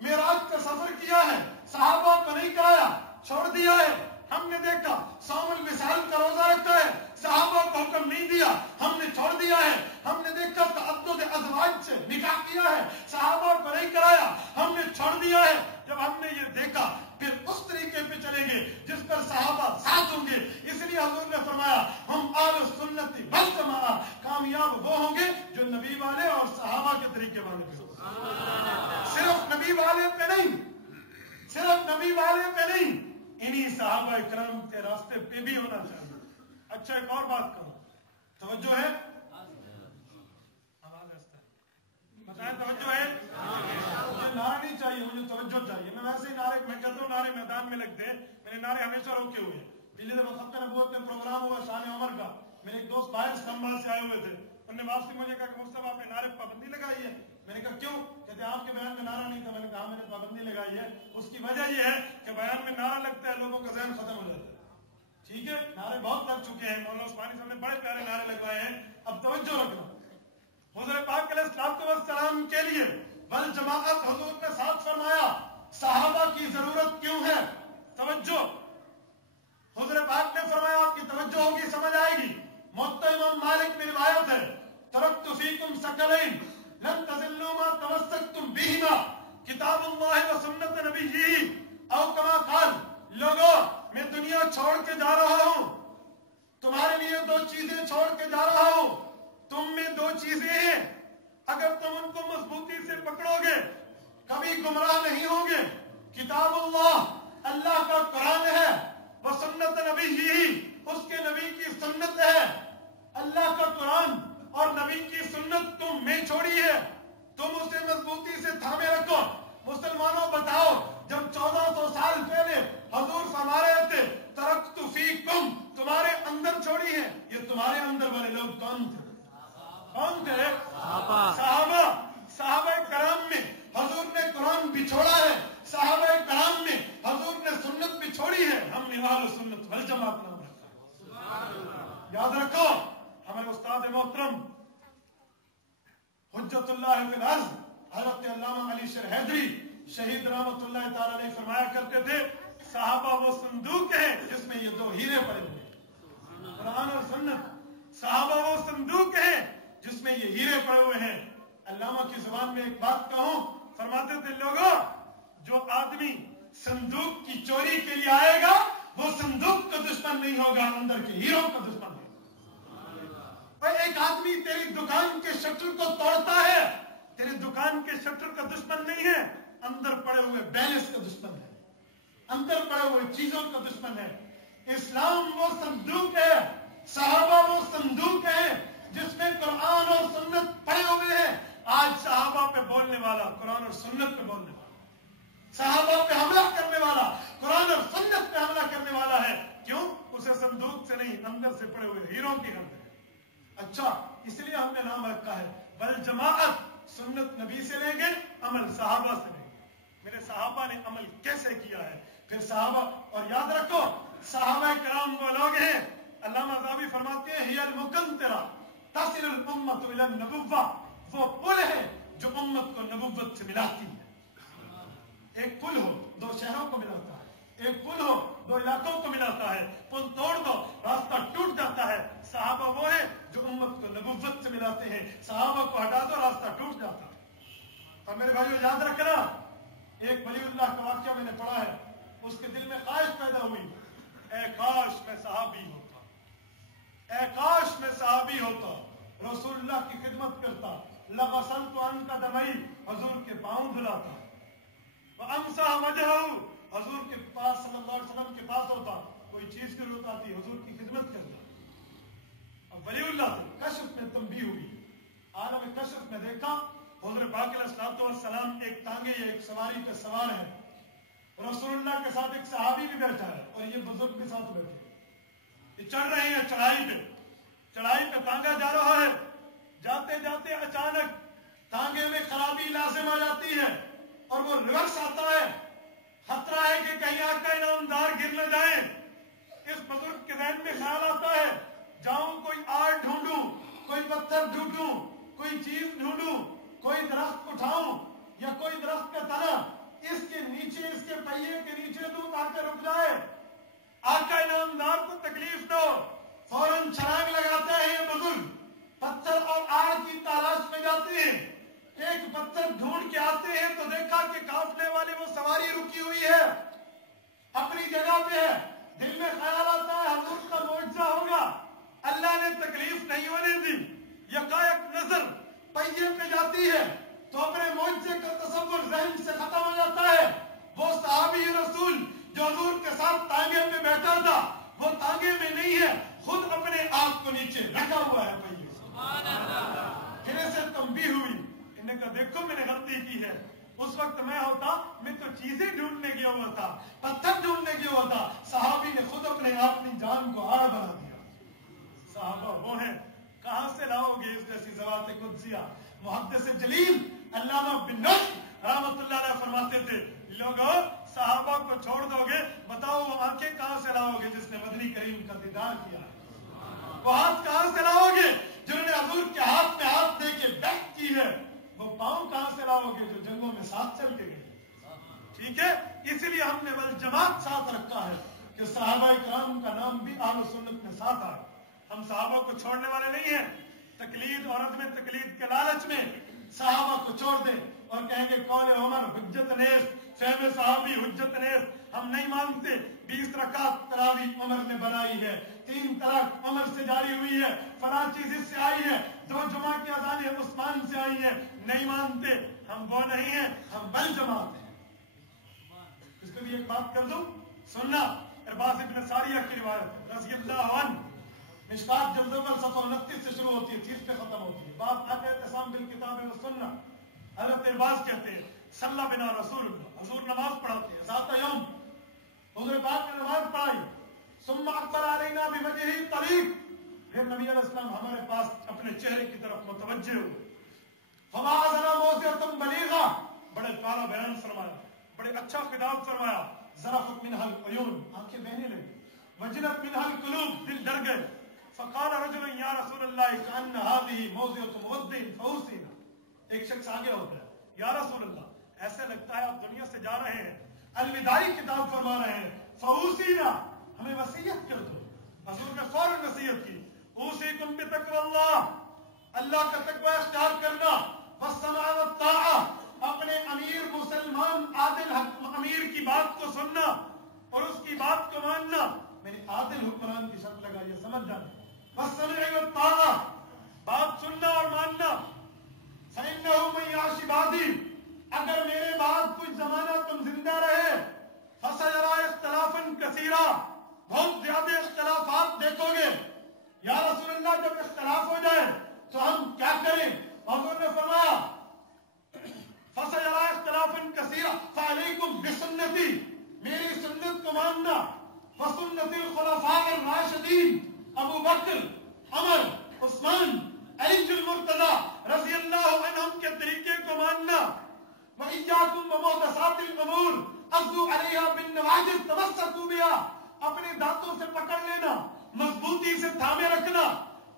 معراج کا سفر کیا ہے، صحابہ کو نہیں کرایا، چھوڑ دیا ہے. ہم نے دیکھا صوم الوصال کا روزہ رکھا ہے، صحابہ کو حکم نہیں دیا، ہم نے چھوڑ دیا ہے. ہم نے دیکھا تعدد ازواج سے نکاح کیا ہے، صحابہ کو نہیں کرایا، ہم نے چھوڑ دیا ہے. جب ہم نے یہ دیکھا پھر اس طریقے پہ چلیں گے جس پر صحابہ ساتھ ہوں گے. اس لیے حضور نے فرمایا ہم اہل سنت والجماعہ، کامیاب وہ ہوں گے جو نبی والے اور صحابہ کے طریقے والے ہوں. صرف نبی والے پہ نہیں، صرف نبی والے پہ نہیں، انہی صحابہ اکرام کے راستے پہ بھی ہونا چاہیے. اچھا ایک اور بات کرو، توجہ ہے؟ بتائیں توجہ ہے؟ مجھے نعرہ نہیں چاہیے، مجھے توجہ چاہیے. میں ویسے ہی نعرے میں کہتا ہوں، نعرے میدان میں لگتے ہیں، میرے نعرے ہمیشہ روکے ہوئے. دلی سے ختم نبوت میں پروگرام ہوا شان عمر کا، میرے ایک دوست باہر اسلام سے آئے ہوئے تھے، انہوں نے واپسی مجھے کہا کہ مصطفیٰ آپ نے نعرے پابندی لگائی ہے. میں نے کہا کیوں؟ کہتے آپ کے بیان میں نعرہ نہیں تھا. میں نے کہا میں نے پابندی لگائی ہے. اس کی وجہ یہ ہے کہ بیان میں نعرہ لگتا ہے لوگوں کا ذہن ختم ہو جاتا ہے. ٹھیک ہے، نعرے بہت لگ چکے ہیں، مولانا عثمانی صاحب نے بڑے پیارے نعرے لگوائے ہیں، اب توجہ رکھنا. حضور پاک علیہ الصلوۃ والسلام کے لیے والجماعت حضور نے ساتھ فرمایا صحابہ کی ضرورت کیوں ہے؟ توجہ. حضور پاک छोड़ी है, हमने अहले सुन्नत वल जमात नाम रखा है। याद रखो, हमारे उस्ताद मोहतरम हुज्जतुल्लाह फिल अर्ज़ हज़रत अल्लामा अली शेर हैदरी शहीद रहमतुल्लाह ताला अलैह फरमाया करते थे, सहाबा वो संदूक है जिसमें ये दो हीरे पड़े हुए हैं, कुरान और सुन्नत। सहाबा वो संदूक है जिसमें ये हीरे पड़े हुए हैं। अल्लामा की जुबान में एक बात कहूं, फरमाते थे लोगों, जो आदमी संदूक की चोरी के लिए आएगा वो संदूक का दुश्मन नहीं होगा, अंदर के हीरों का दुश्मन है। और एक आदमी तेरी दुकान के शटर को तोड़ता है, तेरी दुकान के शटर का दुश्मन नहीं है, अंदर पड़े हुए बैलेंस का दुश्मन है, अंदर पड़े हुए चीजों का दुश्मन है। इस्लाम वो संदूक है, सहाबा वो संदूक है जिसमें कुरान और सुन्नत पड़े हुए हैं। आज सहाबा पे बोलने वाला कुरान और सुन्नत पे बोलने वाला, सहाबा पे हमला करने वाला कुरान और सुन्नत पे हमला करने वाला है। क्यों? उसे संदूक से नहीं, अंदर से पड़े हुए हीरों की गंध है। अच्छा, इसलिए हमने नाम रखा है वल जमाअत। सुन्नत नबी से लेंगे, अमल सहाबा से लेंगे। मेरे सहाबा ने अमल कैसे किया है, फिर सहाबा। और याद रखो, सहाबा किराम वो लोग हैं, अल्लामा ज़ावी फरमाते हैं, हियल मुकंतरा तसिलुल उम्मत इलन नबुव्वा, वो पुल है जो उम्मत को नबुव्वत से मिलाती है। एक पुल हो, दो शहरों को मिलाता है, एक पुल हो, दो इलाकों को मिलाता है। पुल तोड़ दो, रास्ता टूट जाता है। सहाबा वो है जो उम्मत को नबुव्वत से मिलाते हैं। सहाबा को हटा दो, रास्ता टूट जाता है। और मेरे भाइयों याद रखना, एक वलीउल्लाह का वाक़या मैंने पढ़ा है, उसके दिल में ख्वाहिश पैदा हुई, ऐ काश मैं सहाबी होता, ऐ काश मैं सहाबी होता, रसूलुल्लाह की खिदमत करता, लगसलतु अन्का दमई, हुजूर के पांव धुलाता, व अमसा वजहहु, हुजूर के पास सल्लल्लाहु अलैहि वसल्लम के पास होता, कोई चीज की जरूरत आती, हुजूर की खिदमत करता। अब वलीउल्लाह से कश्फ में तंबीह हुई, आलम कश्फ में देखा हुजूर पाक अलैहिस्सलातु वस्सलाम एक तांगे या एक सवारी पे सवार है, रसूलुल्लाह के साथ एक सहाबी भी बैठा है और ये बुजुर्ग भी साथ बैठे, ये चढ़ रहे हैं चढ़ाई पे तांगा जा रहा है। जाते जाते अचानक तांगे में खराबी लाजिम आ जाती है और वो रिवर्स आता है। खतरा है कि कहीं आका इनामदार गिर न जाए। इस बुजुर्ग के ज़हन में ख्याल आता है, जाऊं कोई आड़ ढूंढूं, कोई पत्थर ढूंढूं, कोई चीज ढूंढूं, कोई दरख्त उठाऊं या कोई दरख्त का तना इसके नीचे, इसके पहिए के नीचे दूं ताकि रुक जाए, आका इनामदार को तकलीफ दो। फौरन छलांग लगाते हैं ये बुजुर्ग, पत्थर और आड़ की तलाश में जाते हैं। एक पत्थर ढूंढ के आते हैं तो देखा कि काफले वाली वो सवारी रुकी हुई है, अपनी जगह पे है। दिल में ख्याल आता है हुजूर का मुआजिजा होगा, अल्लाह ने तकलीफ नहीं होने दी। यकायक नजर पहिए पे जाती है तो अपने मुआजिजे का तसव्वुर ज़हन से खत्म हो जाता है। वो सहाबी रसूल जो हुजूर के साथ तांगे पे बैठा था, वो तांगे में नहीं है, खुद अपने आप को नीचे रखा हुआ है पहिए। फिर से तंबीह हुई, इन्होंने कहा देखो मैंने गलती की है, उस वक्त मैं होता, मैं तो चीजें ढूंढने गया हुआ था, पत्थर ढूंढने गया हुआ था। सहाबी ने खुद अपने अपनी जान को आड़ बना दिया। सहाबा वो है, कहां से लाओगे इस जैसी ज़वात कुदसिया। मुहद्दिस जलील अल्लामा बिन नस्र रहमतुल्लाह अलैह फरमाते थे, लोगों सहाबा को छोड़ दोगे, बताओ वो आंखें कहां से लाओगे जिसने मदनी करीम का दीदार किया है? वो हाथ कहां से लाओगे जिन्होंने हुजूर के हाथ में हाथ दे के बैठ की है? वो पांव कहां से लाओगे जो जंगों में साथ चल के गए? ठीक है, इसलिए हमने वल जमात साथ रखा है कि सहाबा इकराम का नाम भी अहले सुन्नत में साथ आए। हम सहाबा को छोड़ने वाले नहीं हैं। तकलीद और अदम तकलीद के लालच में सहाबा को छोड़ दें और कहेंगे कौल उमर हुज्जत नेस, फहम सहाबी हुज्जत नेस, हम नहीं मानते। 20 रकात तरावी उमर ने बनाई है, 3 तलाक उमर से जारी हुई है, फला चीज इससे आई है, 2 जुमा की आजादी उस्मान से आई है, नहीं मानते। हम वो नहीं है, हम बल जमात हैं। इसके लिए एक बात कर दूं, सुनना, इरबाज इब्न सारिया की रिवायत रज़ियल्लाहु अन्हु, मिशकात जल्द अव्वल सफ़ा 29 से शुरू होती है, 30 पे खत्म होती है। बात आते इत्तिसाम बिल किताब व सुन्नह। हज़रत इरबाज कहते हैं सल्ला बिना रसूलुल्लाह, हुजूर नमाज पढ़ाते हैं, ज़ात यौम हुजूर पाक ने नमाज पढ़ाई, सुम्मा अक़बल अलैना बिवजहिही तरीक़, फिर नबी अलैहिस्सलाम हमारे पास अपने चेहरे की तरफ मुतवज्जे हुए। फवाअज़ना मौज़िअतन बलीग़ा, बड़े प्यारा बयान फरमाया, बड़े अच्छा खिताब फरमाया। ज़रफ़त मिनहल अयून, आंखें बहने लगी, वजलत मिनहल कुलूब, दिल डर गए। फ़क़ाल रजुलन या रसूलल्लाह कअन्न हाज़िही मौज़िअतु मुवद्दिन फ़ऊसीना, एक शख्स आगे होता है, या रसूल अल्लाह ऐसे लगता है आप दुनिया से जा रहे हैं, अलविदाई किताब फरमा रहे हैं, फ़ऊसीना हमें वसीयत कर दो। हजूर ने फौरन वसीयत की, ऊसीकुम बितक़वल्लाह, अल्लाह का तक़वा इख्तियार करना, वस्समा वत्ताआ, अपने अमीर मुसलमान आदिल अमीर की बात को सुनना और उसकी बात को मानना। मैंने आदिल हुक्मरान की शर्त लगाई है, समझ जाना, वस्समा वत्ताआ, बात सुनना और मानना। फ़इन्नहु मन याश बादी, अगर मेरे बाद कुछ जमाना तुम जिंदा रहे, फसयरा इख्तिलाफन कसीरा, बहुत ज्यादा इख्तिलाफात देखोगे। या रसूलल्लाह जब इख्तिलाफ हो जाए तो हम क्या करें? हुजूर ने फरमाया फसयरा इख्तिलाफन कसीरा फअलैकुम बिसुन्नती, मेरी सुन्नत को मानना, वसुन्नतिल खुलफाए राशिदीन, अबू बकर, उमर, उस्मान, अलीजुल मुर्तजा रज़ियल्लाहु अन्हुम के तरीके को मानना। व इय्याकुम व मुहदसातिल उमूर अज़्ज़ू अलैहा बिन नवाजिज़ तमस्सकू बिहा, अपने दांतों से पकड़ लेना, मजबूती से थामे रखना।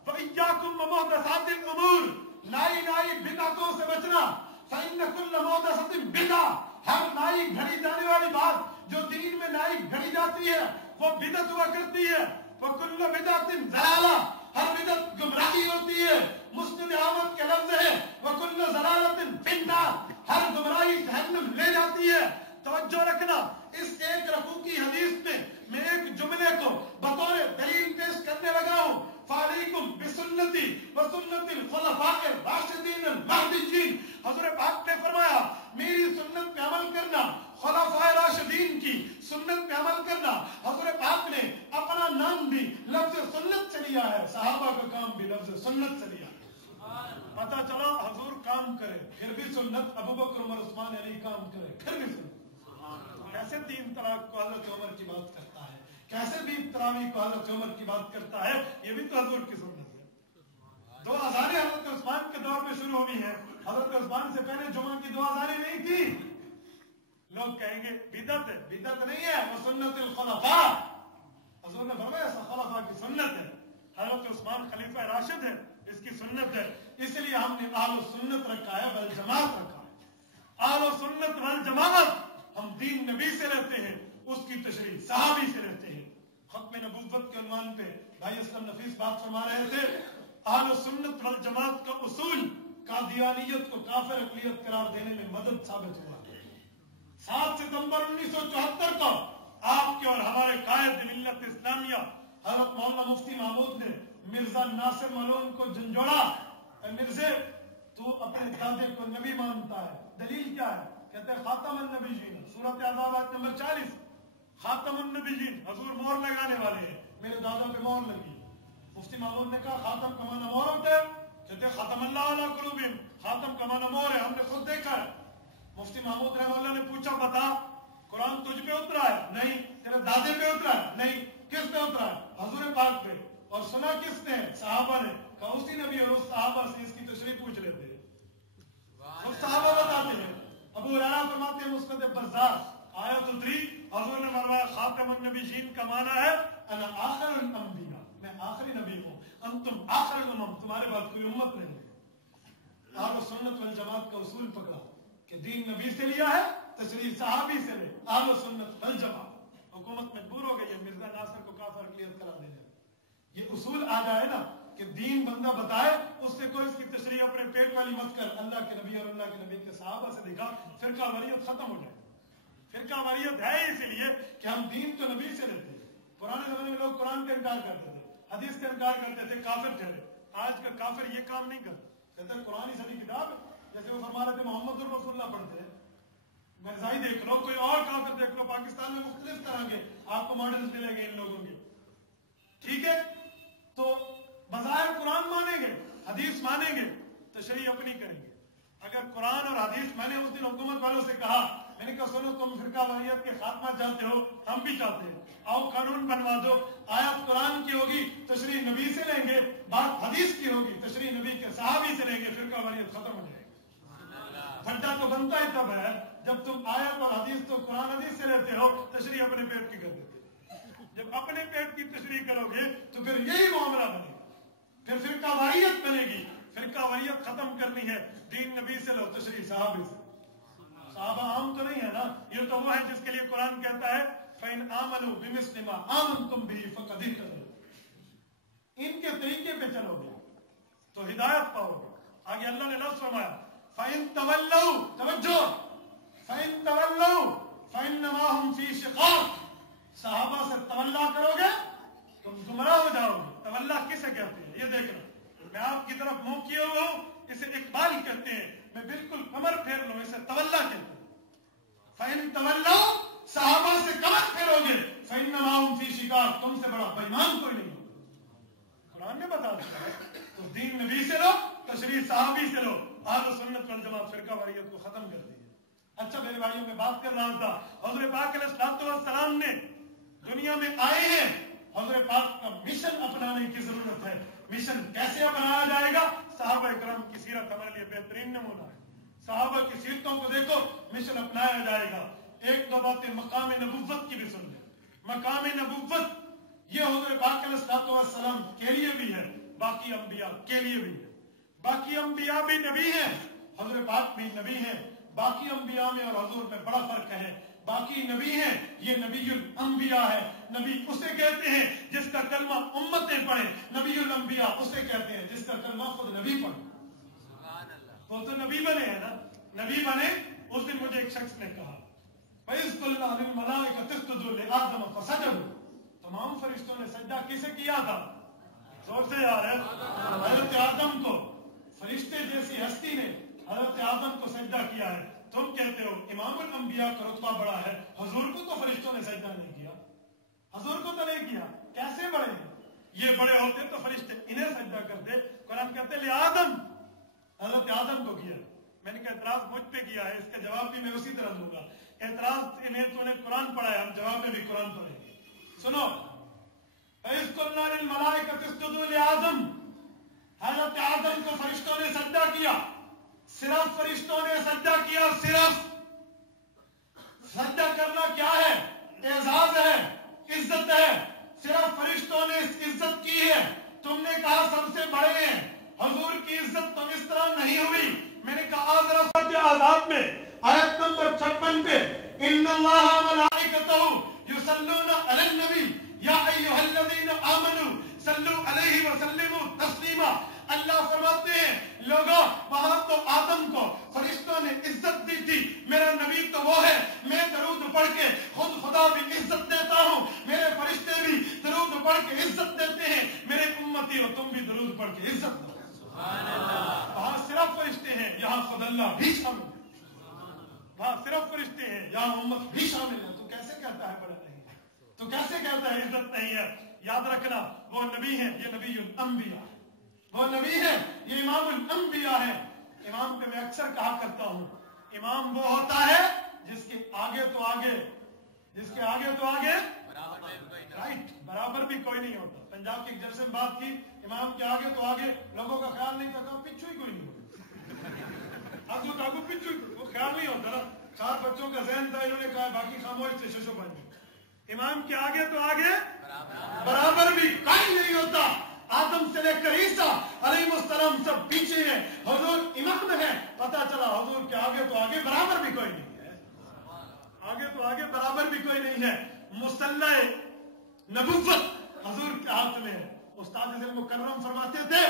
व इय्याकुम व मुहदसातिल उमूर, नई नई बिदअतों से बचना। फ़इन्न कुल्ल मुहदसतिन बिदअ, हर नई घड़ी जाने वाली बात जो दीन में नई घड़ी जाती है वो बिदअत हुआ करती है। व कुल्ल बिदअतिन ज़लाला, हर बिदअत गुमराही होती है। मुस्लिम अहमद के लफ्ज है व कुल्ल ज़लालतिन फिन्नार, हर गुमराही जहन्नम ले जाती है। तवज्जो रखना, इस एक रफू की हदीस में मैं एक जुमले को बतौर दलील पेश करने लगा हूं, फ़अलैकुम बिसुन्नती व सुन्नतिल खुलफाए राशिदीन अल महदीयीन। हज़रत पाक ने फरमाया मेरी सुन्नत पे अमल करना, खुलफाए राशिदीन की सुन्नत पे अमल करना। हज़रत पाक ने अपना नाम भी लफ्ज़ सुन्नत से लिया है, सहाबा का काम भी लफ्ज़ सुन्नत से लिया। पता चला हजूर काम करे फिर भी सुन्नत, अबू बकर उमर उस्मान अली काम करे फिर भी सुन्नत। कैसे 3 तलाक को हज़रत उमर की बात करता है, कैसे 20 तरावी को हज़रत उमर की बात करता है, ये भी तो हजूर की सुन्नत है। 2 अज़ानें हज़रत उस्मान के दौर में शुरू हुई हैं, हज़रत उस्मान से पहले जुमा की 2 अज़ानें नहीं थी। लोग कहेंगे बिदअत है, बिदअत नहीं है, वो सुन्नतुल खुलफा। हजूर ने फरमाया ऐसा खुलफा की सुन्नत है। हज़रत उस्मान खलीफा राशिद है, इसकी सुन्नत है, इसलिए हमने आलो सुन्नत रखा है, वल जमात रखा है। आलो सुन्नत वल जमात, हम दीन नबी से रहते हैं, उसकी तशरीह सहाबी से रहते हैं। खत्म नबुव्वत के उन्वान पे भाई असलम नफीस बात फरमा रहे थे, आलो सुन्नत वल जमात का उसूल कादियानियत को काफिर अक़लियत करार देने में मदद साबित हुआ। 7 सितंबर 1974 को आपके और हमारे कायद मिल्लत इस्लामिया हज़रत मौलाना मुफ्ती महमूद ने मिर्जा नासिर मलून को झंझोड़ा, मिर्जे तू अपने दादे को नबी मानता है, दलील क्या है? कहते हैं खातमुन नबीयीन, सूरत अहज़ाब आयत नंबर 40, खातमुन नबीयीन, हजूर मोहर लगाने वाले हैं, मेरे दादा पे मोहर लगी। मुफ्ती महमूद ने कहा खातम का माना मोहर होता है? कहते हैं खतमल्लाहु अला कुलूबिहिम, खातम का माना मोहर है, हमने खुद देखा है। मुफ्ती महमूद रहमतुल्लाह ने पूछा बता कुरान तुझ पे उतरा है? नहीं। तेरे दादे पे उतरा है? नहीं। किस पे उतरा है? हजूर पाक पे। और सुना किसने? सहाबा ने। कहा उसी नबी और उस सहाबा से इसकी तशरीह पूछ लेते हैं, उस सहाबा बताते हैं। अबू हुरैरा फरमाते हैं मुस्नद बज़्ज़ार आयत उतरी, हजूर ने फरमाया खातमुन नबीयीन का माना है अना आखिरुल अंबिया, मैं आखिरी नबी हूं, अंतुम आखिरुल उम्म, तुम्हारे बाद कोई उम्मत नहीं है। आप सुन्नत वल जमात का उसूल पकड़ा कि दीन नबी से लिया है, तशरीह सहाबी से ले, आलो सुन्नत वल जमात। हुकूमत मजबूर हो गई है मिर्जा नासिर को काफिर अक़लियत करार देने। ये उसूल आ जाए ना कि दीन बंदा बताए, उससे कोई इसकी तशरीह अपने पेट वाली मत कर, अल्लाह के नबी और अल्लाह के नबी के सहाबा से दिखा, फिरका वारियत खत्म हो जाए। फिरका वारियत है इसीलिए कि हम दीन तो नबी से लेते हैं। पुराने जमाने में लोग कुरान का इनकार करते थे, हदीस का इनकार करते थे, काफिर ठहरे। आज का काफिर ये काम नहीं करता, कहते कुरान ही सही किताब, जैसे वो फरमा रहे थे मोहम्मद रसूलुल्लाह पढ़ते हैं। मिर्जाई देख लो, कोई और काफिर देख लो, पाकिस्तान में मुख्तलिफ तरह के आपको मॉडल्स मिलेंगे इन लोगों के, ठीक है? तो बज़ाहिर कुरान मानेंगे, हदीस मानेंगे, तशरीह अपनी करेंगे। अगर कुरान और हदीस मैंने उस दिन हुकूमत वालों से कहा, मैंने कहा सुनो तुम फिरका वारियत के खात्मा चाहते हो, हम भी चाहते हैं, आओ कानून बनवा दो, आयत कुरान की होगी तशरीह नबी से लेंगे, बात हदीस की होगी तशरीह नबी के सहाबी से लेंगे, फिरका वारियत खत्म हो जाएगी। फड्डा तो बनता ही तब है جب تم آیت اور حدیث تو قرآن حدیث سے لیتے ہو، تشریح اپنے پیٹ کی کر دیتے ہو۔ جب اپنے پیٹ کی تشریح کرو گے تو پھر یہی معاملہ بنے گا، پھر فرقہ واریت بنے گی۔ فرقہ واریت ختم کرنی ہے، دین نبی سے لو، تشریح صحابہ سے۔ صحابہ عام تو نہیں ہے نا، یہ تو وہ ہے جس کے لیے قرآن کہتا ہے فَإِنْ آمَنُوا بِمِثْلِ مَا آمَنْتُمْ بِهِ فَقَدِ اهْتَدَوْا۔ ان کے طریقے پہ چلو گے تو ہدایت پاؤ گے۔ آگے اللہ نے لفظ فرمایا فَإِنْ تَوَلَّوْا، توجہ، فَإِنْ تَوَلَّوْا فَإِنَّمَا هُمْ فِي شِقَاقٍ۔ صحابہ سے تولا کرو گے تم گمراہ ہو جاؤ گے۔ تولا کسے کہتے ہیں یہ دیکھنا، میں آپ کی طرف منہ کیے ہوئے ہوں، اسے اقبال کہتے ہیں، میں بالکل کمر پھیر لوں اسے تولا کہتے ہیں۔ فَإِنْ تَوَلَّوْا، صحابہ سے کمر پھیرو گے، فَإِنَّمَا هُمْ فِي شِقَاقٍ، تم سے بڑا بے ایمان کوئی نہیں ہوگا۔ قرآن نے بتا دیا ہے، تو دین نبی سے لو، تشریح صحابی سے لو۔ اہل سنت والجماعت فرقہ واریت کو ختم کر دی ہے۔ اچھا میرے بھائیوں میں بات کر رہا تھا، حضور پاک علیہ الصلوۃ والسلام نے دنیا میں آئے ہیں، حضور پاک کا مشن اپنانے کی ضرورت ہے۔ مشن کیسے اپنایا جائے گا؟ صحابہ اکرام کی سیرت ہمارے لیے بہترین نمونہ ہے۔ صحابہ کی سیرتوں کو دیکھو، مشن اپنایا جائے گا۔ ایک دو باتیں مقام نبوت کی بھی سن لیں۔ مقام نبوت یہ حضور پاک علیہ الصلوۃ والسلام کے لیے بھی ہے، باقی انبیاء کے لیے بھی ہے۔ باقی انبیاء بھی نبی ہیں، حضور پاک بھی نبی ہیں۔ باقی انبیاء میں اور حضور میں بڑا فرق ہے۔ باقی نبی ہیں، یہ نبی الانبیاء ہے۔ نبی اسے کہتے ہیں جس کا کلمہ امتیں پڑھیں، نبی الانبیاء اسے کہتے ہیں جس کا کلمہ خود نبی پڑھے۔ وہ تو نبی بنے ہیں نا، نبی بنے۔ اس دن مجھے ایک شخص نے کہا فَإِذْ قُلْنَا لِلْمَلَائِكَةِ اسْجُدُوا لِآدَمَ فَسَجَدُوا، تمام فرشتوں نے سجدہ کسے کیا تھا؟ زور سے یار ہے، حضرت آدم کو۔ فرشتے جیسی ہستی نے حضرت آدم کو سجدہ کیا ہے۔ تم کہتے ہو امام الانبیاء کا رتبہ بڑا ہے، حضور کو تو فرشتوں نے سجدہ نہیں کیا، حضور کو تو نہیں کیا، کیسے بڑے ہیں؟ یہ بڑے ہوتے تو فرشتے انہیں سجدہ کرتے۔ قرآن کہتے لے آدم، حضرت آدم کو کیا۔ میں نے کہا اعتراض مجھ پہ کیا ہے، اس کا جواب بھی میں اسی طرح دوں گا۔ اعتراض انہیں تو نے قرآن پڑھا ہے، ہم جواب میں بھی قرآن پڑھیں گے۔ سنو، فَإِذْ قُلْنَا لِلْمَلَائِكَةِ اسْجُدُوا لِآدَمَ، حضرت آدم کو فرشتوں نے سجدہ کیا۔ صرف فرشتوں نے سجدہ کیا، صرف۔ سجدہ کرنا کیا ہے؟ اعزاز ہے، عزت ہے۔ صرف فرشتوں نے اس عزت کی ہے۔ تم نے کہا سب سے بڑے ہیں، حضور کی عزت تو اس طرح نہیں ہوئی۔ میں نے کہا ذرا سورۃ احزاب میں آیت نمبر 56 پہ ان اللہ وملائکتہ یصلون علی النبی یا ایھا الذین آمنوا صلوا علیہ وسلموا تسلیما۔ اللہ فرماتے ہیں لوگوں، وہاں تو آدم کو فرشتوں نے عزت دی تھی، میرا نبی تو وہ ہے، میں درود پڑھ کے خود خدا بھی عزت دیتا ہوں، میرے فرشتے بھی درود پڑھ کے عزت دیتے ہیں، میرے امتی ہو تم بھی درود پڑھ کے عزت دو۔ وہاں صرف فرشتے ہیں، یہاں خود اللہ بھی شامل ہے۔ وہاں صرف فرشتے ہیں، یہاں امت بھی شامل ہے۔ تو کیسے کہتا ہے بڑا نہیں ہے؟ تو کیسے کہتا ہے عزت نہیں ہے؟ یاد رکھنا وہ نبی ہیں، یہ نبی الانبیاء، وہ نبی ہے، یہ امام الانبیاء ہے۔ امام پہ میں اکثر کہا کرتا ہوں، امام وہ ہوتا ہے جس کے آگے تو آگے، جس کے آگے تو آگے رائٹ، برابر بھی کوئی نہیں ہوتا۔ پنجاب کے ایک جلسے میں بات کی، امام کے آگے تو آگے لوگوں کا خیال نہیں تھا، پچھو ہی کوئی نہیں ہوتا، آگو تو آگو پچھو، وہ خیال نہیں ہوتا نا۔ 4 بچوں کا ذہن تھا، انہوں نے کہا باقی خاموش سے ششو بن گئے۔ امام کے آگے تو آگے برابر بھی کوئی نہیں ہوتا۔ آدم سے لے کر عیسیٰ علیہ السلام سب پیچھے ہیں، حضور امام ہے۔ پتا چلا حضور کے آگے تو آگے برابر بھی کوئی نہیں ہے، آگے تو آگے برابر بھی کوئی نہیں ہے۔ مصلح نبوت حضور کے ہاتھ میں ہے۔ استاد حسن مکرم فرماتے تھے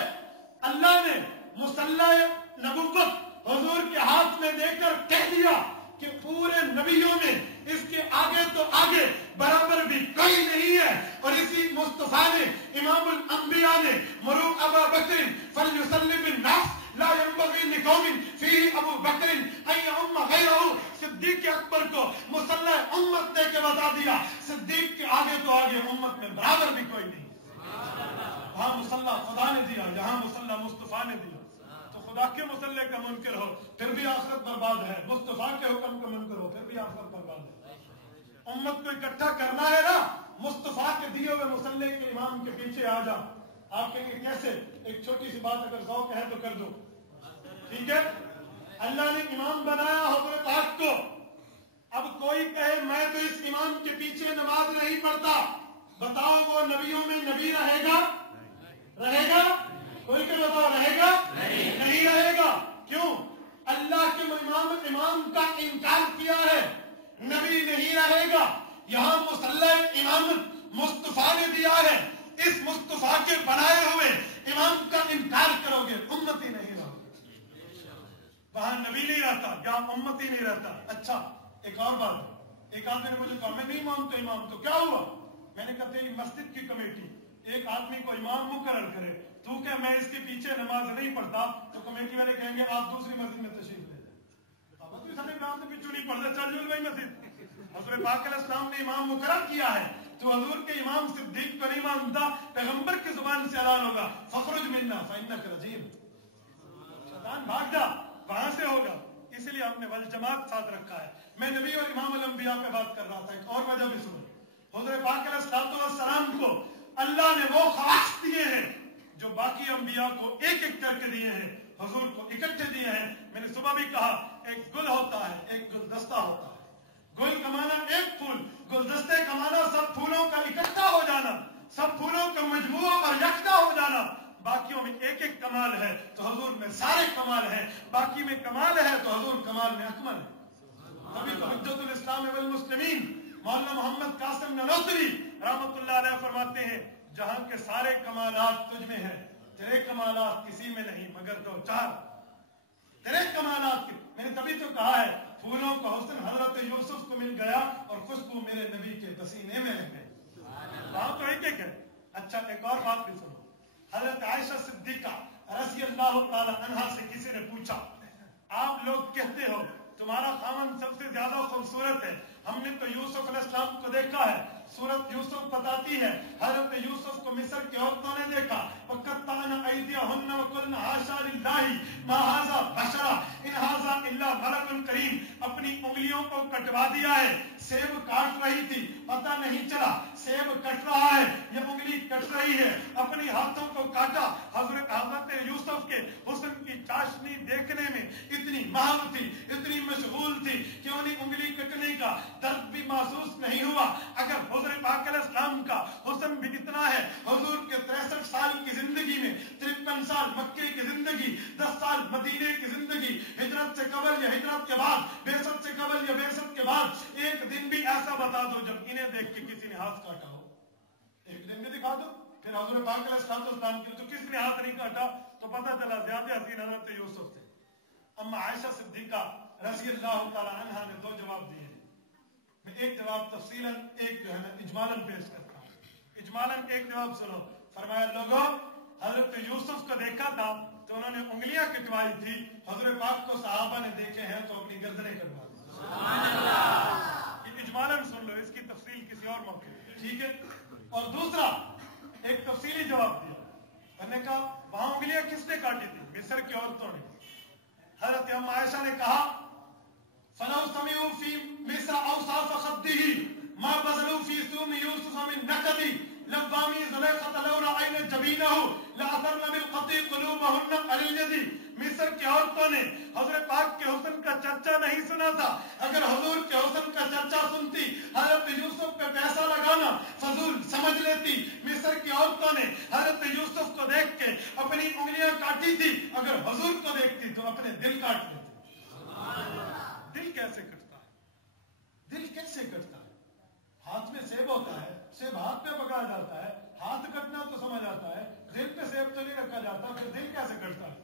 اللہ نے مصلح نبوت حضور کے ہاتھ میں دے کر کہہ دیا کہ پورے نبیوں میں اس کے آگے تو آگے برابر بھی کوئی نہیں ہے۔ اور اسی مصطفیٰ نے امام الانبیاء نے مرو ابا بکر فلیصلی بالناس لا ينبغي لقوم فيه ابو بکر ان يؤم غیرہ، صدیق اکبر کو مصلح امت دے کے بتا دیا صدیق کے آگے تو آگے امت میں برابر بھی کوئی نہیں۔ وہاں مصلح خدا نے دیا، یہاں مصلح مصطفیٰ نے دیا۔ تو خدا کے مصلح کا منکر ہو پھر بھی آخرت برباد ہے، مصطفیٰ کے حکم کا منکر ہو پھر بھی آخرت برباد ہے۔ امت کو اکٹھا کرنا ہے نا، مصطفیٰ کے دیے ہوئے مصلح کے امام کے پیچھے آ جا۔ آپ کہیں گے کیسے؟ ایک چھوٹی سی بات اگر ذوق ہے تو کر دو، ٹھیک ہے؟ اللہ نے امام بنایا حضور پاک کو، اب کوئی کہے میں تو اس امام کے پیچھے نماز نہیں پڑھتا، بتاؤ وہ نبیوں میں نبی رہے گا؟ رہے گا؟ کوئی کہ بتاؤ رہے گا؟ نہیں رہے گا۔ کیوں؟ اللہ کے امام کا انکار کیا ہے، نبی نہیں رہے گا۔ یہاں مصلح امامت مصطفیٰ نے دیا ہے، اس مصطفیٰ کے بنائے ہوئے امام کا انکار کرو گے امتی نہیں رہو گے۔ وہاں نبی نہیں رہتا، یہاں امتی نہیں رہتا۔ اچھا ایک اور بات ہے، ایک آدمی نے مجھے کہا میں نہیں مانتا امام، تو کیا ہوا؟ میں نے کہا تیری مسجد کی کمیٹی ایک آدمی کو امام مقرر کرے، تو کہ میں اس کے پیچھے نماز نہیں پڑھتا، تو کمیٹی والے کہیں گے آپ دوسری مسجد میں تشریف لے جائیں۔ بابا تو سارے نماز کے پیچھے نہیں پڑھتا، چل جو بھائی مسجد۔ حضرت پاک علیہ السلام نے امام مقرر کیا ہے، تو حضور کے امام صدیق کو نہیں مانتا، پیغمبر کی زبان سے اعلان ہوگا فخرج منا فإنک رجیم، شیطان بھاگ جا، وہاں سے ہوگا۔ اس لیے ہم نے والجماعت ساتھ رکھا ہے۔ میں نبی اور امام الانبیاء پہ بات کر رہا تھا، ایک اور وجہ بھی سنو۔ حضرت پاک علیہ السلام کو اللہ نے وہ خواص دیے ہیں جو باقی انبیاء کو ایک ایک کر کے دیے ہیں، حضور کو اکٹھے دیے ہیں۔ میں نے صبح بھی کہا ایک گل ہوتا ہے، ایک گلدستہ ہوتا ہے۔ گل کمانا ایک پھول، گلدستے کمانا سب پھولوں کا اکٹھا ہو جانا، سب پھولوں کا مجموعہ اور یکجا ہو جانا۔ باقیوں میں ایک ایک کمال ہے تو حضور میں سارے کمال ہیں، باقی میں کمال ہے تو حضور کمال میں اکمل ہے۔ ابھی تو حجت الاسلام والمسلمین مولانا محمد قاسم ننوتوی رحمۃ اللہ علیہ فرماتے ہیں جہاں کے سارے کمالات تجھ میں ہیں، تیرے کمالات کسی میں نہیں مگر دو چار، تیرے کمالات میں نے تبھی تو کہا ہے پھولوں کا حسن حضرت یوسف کو مل گیا اور خوشبو میرے نبی کے پسینے میں رہ گئی۔ وہاں تو ایک ایک ہے۔ اچھا ایک اور بات بھی سنو، حضرت عائشہ صدیقہ رضی اللہ تعالی عنہا سے کسی نے پوچھا آپ لوگ کہتے ہو تمہارا خامن سب سے زیادہ خوبصورت ہے، ہم نے تو یوسف علیہ السلام کو دیکھا ہے، سورت یوسف بتاتی ہے حضرت یوسف کو مصر کی عورتوں نے دیکھا، وَقَطَّعْنَ أَيْدِيَهُنَّ وَقُلْنَ حَاشَا لِلَّهِ مَا هَٰذَا بَشَرًا إِنْ هَٰذَا إِلَّا مَلَكٌ كَرِيمٌ، اپنی انگلیوں کو کٹوا دیا ہے، سیب کاٹ رہی تھی پتہ نہیں چلا سیب کٹ رہا ہے یا انگلی کٹ رہی ہے، اپنی ہاتھوں کو کاٹا۔ حضرت یوسف کے حسن کی چاشنی دیکھنے میں اتنی مہم تھی، اتنی مشغول تھی کہ انہیں انگلی کٹنے کا درد بھی محسوس نہیں ہوا۔ اگر حضرت پاک علیہ السلام کا حسن بھی اتنا ہے، حضور کے 63 سال کی زندگی میں 53 سال مکے کی زندگی، 10 سال مدینے کی زندگی، ہجرت سے قبل یا ہجرت کے بعد، بعثت سے قبل یا بعثت کے بعد، ایک دن بھی ایسا بتا دو جب انہیں دیکھ کے کسی نے ہاتھ کاٹا ہو، ایک دن بھی دکھا دو۔ پھر حضور پاک علیہ السلام کی تو کس نے ہاتھ نہیں کاٹا، تو پتہ چلا زیادہ حسین حضرت یوسف تھے۔ اما عائشہ صدیقہ رضی اللہ تعالی عنہا نے دو جواب دیے، میں ایک جواب تفصیلاً ایک جو ہے میں اجمالاً پیش کرتا ہوں۔ اجمالاً ایک جواب سنو، فرمایا لوگوں حضرت یوسف کو دیکھا تھا تو انہوں نے انگلیاں کٹوائی تھی، حضرت پاک کو صحابہ نے دیکھے ہیں تو اپنی گردنیں کٹوا دی۔ سبحان اللہ، یہ اجمالاً سن لو، اس کی تفصیل کسی اور موقع ٹھیک ہے۔ اور دوسرا ایک تفصیلی جواب دیا، میں نے کہا وہاں انگلیاں کس نے کاٹی تھی؟ مصر کی عورتوں نے۔ حضرت ام عائشہ نے کہا فَلَوْ سَمِعُوا فِي مِصْرَ أَوْصَافَ خَدِّهِ مَا بَذَلُوا فِي ثُومِ يُوسُفَ مِن نَكَدِ لَوَّامِي زُلَيْخَةَ لَوْ رَأَيْنَ جَبِينَهُ لَأَثَرْنَ بِالْقَطِيعِ قُلُوبَهُنَّ عَلَى الْيَدِ۔ مصر کی عورتوں نے حضرت پاک کے حسن کا چرچا نہیں سنا تھا، اگر حضور کے حسن کا چرچا سنتی حضرت یوسف پہ پیسہ لگانا فضول سمجھ لیتی۔ مصر کی عورتوں نے حضرت یوسف کو دیکھ کے اپنی انگلیاں کاٹی تھی، اگر حضور کو دیکھتی تو اپنے دل کاٹ لیتی۔ دل کیسے کٹتا ہے؟ دل کیسے کٹتا ہے؟ ہاتھ میں سیب ہوتا ہے، سیب ہاتھ پہ پکڑا جاتا ہے، ہاتھ کٹنا تو سمجھ آتا ہے، دل پہ سیب تو نہیں رکھا جاتا، پھر دل کیسے کٹتا ہے؟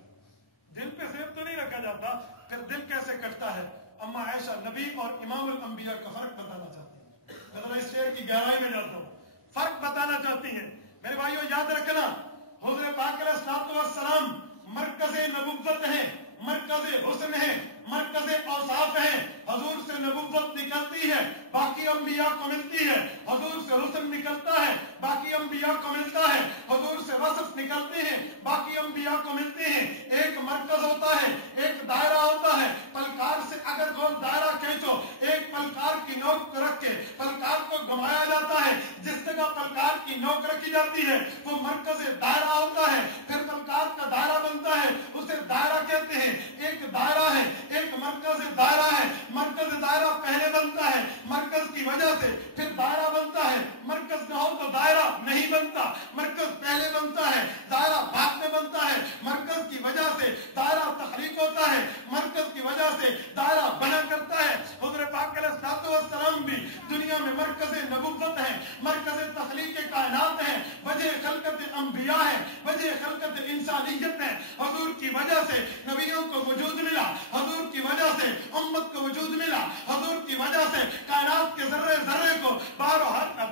دل پہ سیب تو نہیں رکھا جاتا، پھر دل کیسے کٹتا ہے؟ اما عائشہ نبی اور امام الانبیاء کا فرق بتانا چاہتی ہیں۔ میں اس شعر کی گہرائی میں جاتا ہوں، فرق بتانا چاہتی ہیں۔ میرے بھائیو یاد رکھنا، حضرت پاک علیہ السلام مرکز نبوت ہیں، مرکز حسن ہے، مرکز اوصاف ہے۔ حضور سے نبوت نکلتی ہے، باقی انبیاء کو ملتی ہے، حضور سے حسن نکلتا ہے، باقی انبیاء کو ملتا ہے، حضور سے وصف نکلتے ہیں، باقی انبیاء کو ملتے ہیں۔ ایک مرکز ہوتا ہے، ایک دائرہ ہوتا ہے، پلکار سے اگر گول دائرہ کھینچو، ایک پلکار کی نوک کو رکھ کے پلکار کو گھمایا جاتا ہے، جس جگہ پلکار की नोक रखी जाती है, वो मरकज दायरा होता है, फिर तलकात का दायरा बनता है, उसे दायरा कहते हैं। एक दायरा है, एक मरकज दायरा है। मरकज दायरा पहले बनता है मरकज की वजह से, फिर दायरा बनता है। मरकज ना हो तो दायरा नहीं बनता, मरकज पहले बनता है, दायरा बाद में बनता है। मरकज की वजह से दायरा तखलीक होता है, मरकज की वजह से दायरा बना करता है। हुज़ूर पाक अलैहिस्सलाम भी दुनिया में मरकज नबुव्वत है, मरकज तखलीक कायनात है, वजह खलकत अंबिया है, वजह खलकत इंसानियत है। हुजूर की वजह से नबियों को वजूद मिला, हुजूर की वजह से उम्मत को वजूद मिला, हुजूर की वजह से कायनात के जर्रे जर्रे को, बारो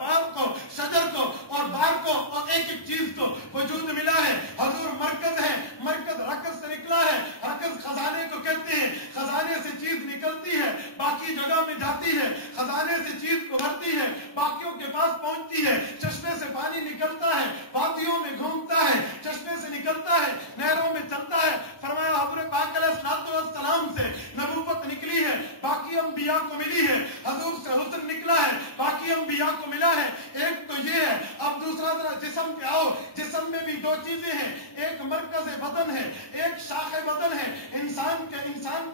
बार को, शजर को और बार को और एक एक चीज को वजूद मिला है। हुजूर मरकज है, मरकज रकज से निकला है। रकज खजाने को कहते हैं, खजाने से चीज निकलती है, बाकी जगह में जाती है, खजाने से चीज को भरती है, बाकियों के पास पहुंचती है। चश्मे से पानी निकलता है, वादियों में घूमता है, चश्मे से निकलता है, नहरों में चलता है। फरमाया हुज़ूर पाक अलैहिस्सलाम से नबूवत निकली है, बाकी अंबिया को मिली है। हुजूर से हुस्न निकला है, बाकी अंबिया को मिला है। एक तो ये है। अब दूसरा जरा जिस्म पे आओ। जिस्म में भी दो चीजें हैं, एक मरकज बदन है, एक शाख बदन है। इंसान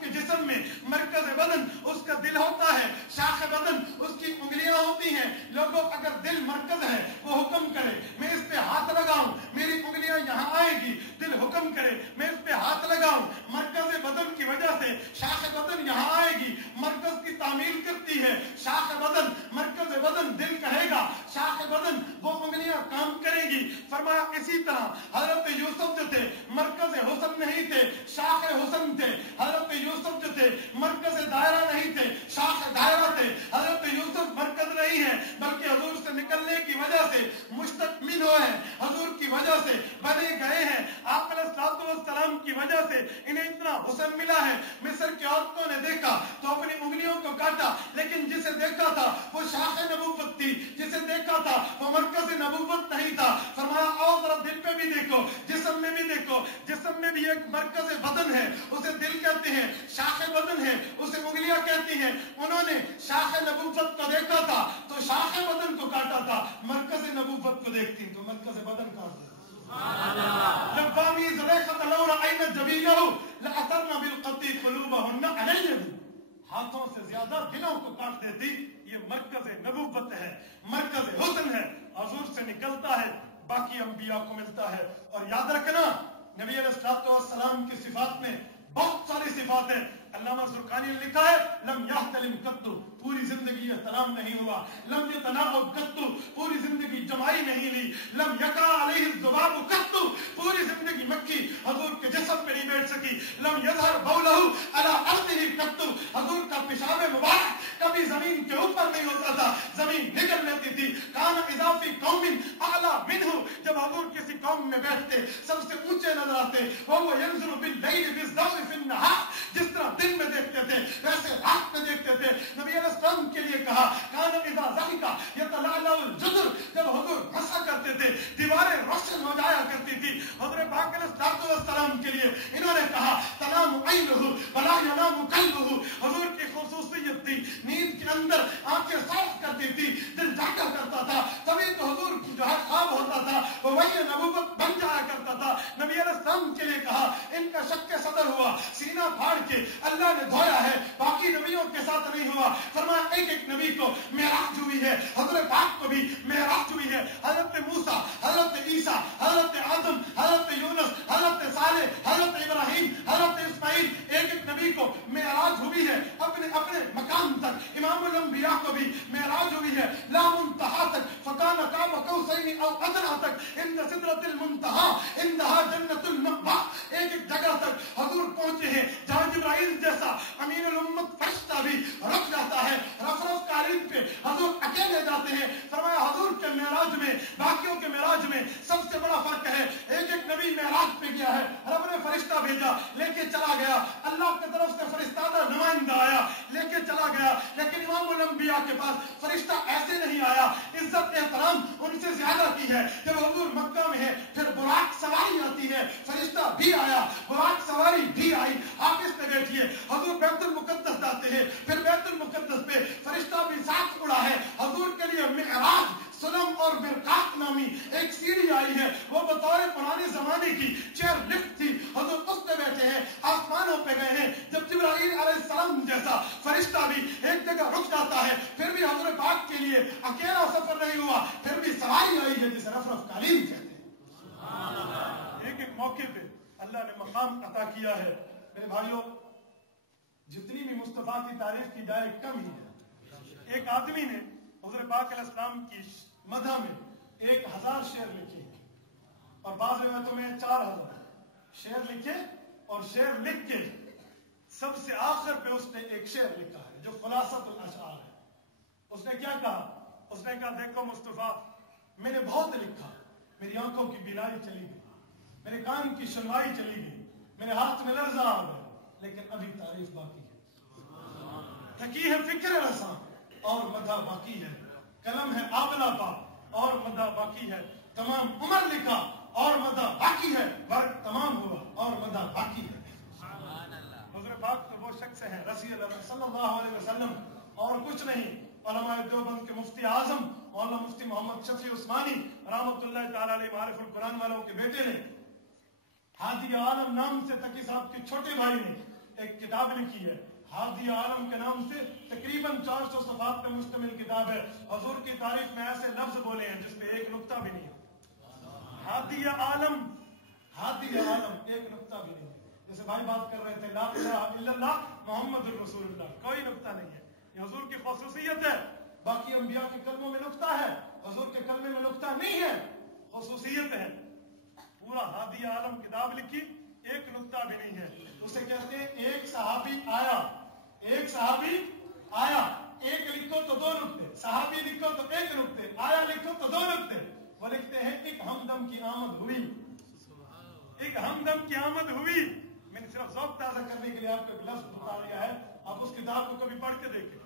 के जिस्म में मरकज बदन उसका दिल होता है, शाख बदन उसकी उंगलियां होती हैं। लोगों अगर दिल मरकज है, वो हुक्म करे मैं इस पे हाथ लगाऊं, मेरी उंगलियां यहाँ आएगी। दिल हुक्म करे मैं इस पे हाथ लगाऊं, मरकज बदन की वजह से शाख बदन यहाँ आएगी, मरकज की तामील करती है शाख बदन। मरकज बदन दिल कहेगा, शाख बदन वो उंगलियां काम करेगी। फरमाया इसी तरह हजरत यूसुफ जो थे मरकज हुस्न नहीं थे, शाख हुस्न थे। हजरत यूसुफ जो थे मरकज दायरा नहीं थे, शाख दायरा थे। हजरत यूसुफ मरकज नहीं है, बल्कि हुजूर से निकलने की वजह से मुस्तकमिल हुए हैं, हुजूर की वजह से बने गए हैं। आप अलैहिस्सलाम की वजह से इन्हें इतना हुस्न मिला है। मिस्र की औरतों ने देखा तो अपनी उंगलियों को काटा, लेकिन जिसे देखा था वो शाख नबुव्वत थी, जिसे देखा था वो मरकज नबुव्वत नहीं था। फरमाया आओ जरा दिल पे भी देखो, जिस्म में भी देखो। जिस्म में भी एक मरकज बदन है, उसे दिल कहते हैं, शाख बदन है, उसे उंगलियां कहती हैं। उन्होंने शाख नबुव्वत को देखा था तो शाख बदन को काटा था, मरकज नबुव्वत को देखती तो मरकज बदन काटती। हाथों से ज्यादा दिलों को काट देती। ये मरकज नबुव्वत है, मरकज हुस्न है। हुजूर से निकलता है, बाकी अंबिया को मिलता है। और याद रखना नबी अलैहिस्सलाम की सिफात में बहुत सारी सिफात है। अल्लामा ज़ुरक़ानी ने लिखा है लम यहतलिम कत्तु, पूरी जिंदगी एहतराम नहीं हुआ। लम यतनाअब कत्तु, पूरी जिंदगी जमाई नहीं ली। लम यका अलैहि ज़ुबाबु कत्तु, पूरी जिंदगी मक्खी हुजूर के जिस्म पे नहीं बैठ सकी। लम यज़हर बौलहु अला अर्दिही कत्तु, हुजूर का पेशाब मुबारक कभी जमीन के ऊपर नहीं होता था, जमीन निकल लेती थी। कान इज़ाफी कौमिन अला मिनहु, जब हुजूर किसी कौम में बैठते सबसे ऊंचे नजर आते। वो यंज़ुरु बिल लैल बिज़्ज़ाफ़ि फिन नहार, जिस तरह दिन में देखते थे वैसे रात में देखते थे। नबी अलैहिस्सलाम के लिए कहा कान इज़ा ज़हिका यतलाअल जुदुर, जब हुजूर हंसा करते थे दीवारें रोशन हो जाया करती थी। हुजूर पाक अलैहिस्सलाम के लिए इन्होंने कहा तनामु ऐनुहु वला यनामु कल्बुहु, हुजूर की खुसूसियत थी नींद के अंदर आंखें साफ करती थी, दिल जागा करता था, तभी तो हुजूर जो है ख्वाब होता था वो वही नबूवत बन जाया करता था। नबी अलैहिस्सलाम के लिए कहा इनका शक्के सदर हुआ, सीना फाड़ के अल्लाह ने धोया है, बाकी नबियों के साथ नहीं हुआ। फरमाया एक एक नबी को मेराज हुई है, हजरत पाक को भी मेराज हुई है। हजरत मूसा, हजरत ईसा, हजरत आदम, हजरत यूनुस, हजरत सालेह, हजरत इब्राहिम, हजरत इस्माइल, एक एक नबी को मेराज हुई है अपने अपने मकाम तक। इमामुल अंबिया को भी मेराज हुई है ला मुंतहा तक, फकान काब कौसैन औ अदना तक, इंद सिदरतिल मुंतहा इंदहा जन्नतुल मअवा, एक एक जगह तक हुजूर पहुंचे हैं जहां जिब्राइल जैसा अमीनुल उम्मत फरिश्ता भी रुक जाता है। रफ कालीन पे हुजूर अकेले जाते हैं। फरमाया हुजूर के मेराज में बाकियों के मेराज में सबसे बड़ा फर्क है, एक एक नबी मेराज पे गया है, रब ने फरिश्ता भेजा लेके चला गया, अल्लाह की तरफ से फरिश्ता नुमाइंदा आया लेके चला गया। लेकिन इमामुल अंबिया के पास फरिश्ता ऐसे नहीं आया, इज्जत एहतराम उनसे ज्यादा की है। जब हुजूर मक्का में है फिर बुराक सवारी आती है, फरिश्ता भी आया, बुराक सवारी भी आई, आप इस पे बैठिए। हुजूर बैतुल मुकद्दस जाते हैं, फिर बैतुल मुकद्दस पे फरिश्ता भी साथ उड़ा है। हुजूर के लिए मिअराज सुलम और मिरकात नामी आसमानी की चेयर लिफ्ट थी, हजूर उस पे बैठे हैं, आसमानों पे गए हैं। जब जिब्राइल अलैहिस्सलाम जैसा फरिश्ता भी एक जगह रुक जाता है, फिर भी हजूर पाक के लिए अकेला सफर नहीं हुआ, फिर भी सवारी आई है जिसे रफ कालीन कहते हैं। एक एक मौके पे अल्लाह ने मकाम अता किया है। मेरे भाइयों, जितनी भी मुस्तफा की तारीफ की जाए कम ही है। एक आदमी ने हुज़ूर पाक अलैहिस्सलाम की मदह में 1000 शेर लिखे और बाद रिवायतों में 4000 शेर लिखे, और शेर लिख के सबसे आखिर पे उसने एक शेर लिखा है जो खुलासतुल अशआर है। उसने क्या कहा? उसने कहा, देखो मुस्तफा, मैंने बहुत लिखा, मेरी आंखों की बीनाई चली गई, मेरे कान की सुनवाई चली गई, मेरे हाथ में लर्जा आ गया, लेकिन अभी तारीफ बाकी है। थकी है फिक्र रसा और मदा बाकी है, कलम है आबला पा और मदा बाकी है, तमाम उम्र लिखा और मदा बाकी है, वर्क तमाम हुआ और मदा बाकी है। हुज़ूर पाक तो वो शख्स है रसूल सल्लल्लाहु अलैहि वसल्लम और कुछ नहीं। उलमाए देवबंद के मुफ्ती आजम मौलाना मुफ्ती मोहम्मद शफी उस्मानी रहमतुल्लाह तआला अलैहि मारिफुल कुरान वालों के बेटे ने, हादी आलम नाम से तकी साहब के छोटे भाई ने एक किताब लिखी है। हादी आलम के नाम से तकरीबन 400 सफ़हात पे मुश्तमिल किताब है। हुजूर की तारीफ में ऐसे लफ्ज बोले हैं जिसपे एक नुक्ता भी नहीं है। हादी आलम, एक नुक्ता भी नहीं है। जैसे भाई बात कर रहे थे, ला इलाहा इल्लल्लाह मुहम्मदुर रसूलुल्लाह, कोई नुक्ता नहीं है। ये हुजूर की ख़ुसूसियत है। बाकी अंबिया के कलमों में नुक्ता है, हुजूर के कलमे में नुक्ता नहीं है, ख़ुसूसियत है। पूरा हादी आलम किताब लिखी, एक नुक्ता भी नहीं है। उसे कहते हैं एक सहाबी आया, एक लिखो तो 2 नुक्ते, सहाबी लिखो तो 1 नुक्ते, आया लिखो तो 2 नुक्ते। वो लिखते हैं एक हमदम की आमद हुई, एक हमदम की आमद हुई। मैंने सिर्फ ज़ौक़ ताज़ा करने के लिए आपको एक लफ्ज़ बता दिया है, आप उस किताब को कभी पढ़ के देखें।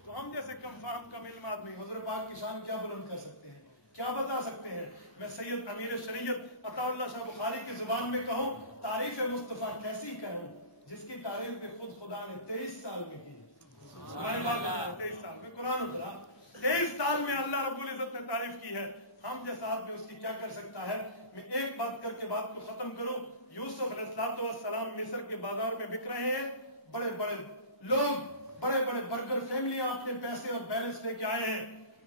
तो हम जैसे कम फाहम कम इल्म आदमी हुज़ूर पाक की शान क्या बुलंद कर सकते हैं, क्या बता सकते हैं। मैं सैयद अमीर शरीयत अताउल्लाह शाह बुखारी की जुबान में कहूँ, तारीफ मुस्तफ़ा कैसी कहूँ जिसकी तारीफ में खुद खुदा ने 23 साल में की। 23 साल में कुरान उतरा, 23 साल में अल्लाह रब्बुल इज़्ज़त ने तारीफ की है। हम जैसा आदमी उसकी क्या कर सकता है। मैं एक बात करके बात को खत्म करूं। यूसुफ अलैहिस्सलाम मिस्र के बाजार में बिक रहे हैं, बड़े बड़े लोग, बड़े बड़े बर्गर फैमिलियां अपने पैसे और बैलेंस लेके आए हैं।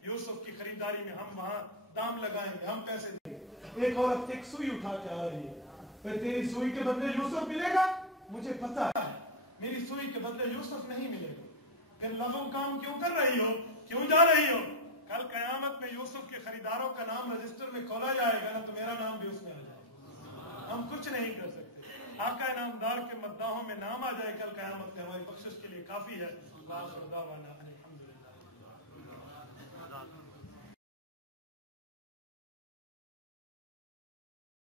यूसुफ की खरीदारी में हम वहां दाम लगाएंगे, हम पैसे देंगे। एक औरत एक सुई उठा के आ रही है, फिर तेरी सुई के बदले यूसुफ मिलेगा, मुझे पता है मेरी सुई के बदले यूसुफ नहीं मिलेगा। फिर लग़व काम क्यों कर रही हो, क्यों जा रही हो। कल कयामत में यूसुफ के खरीदारों का नाम रजिस्टर में खोला जाएगा ना, तो मेरा नाम भी उसमें आ जाएगा। हम कुछ नहीं कर सकते। आका नामदार के मद्दाहों में नाम आ जाए कल कयामत में, हमारी बख्शिश के लिए काफी है।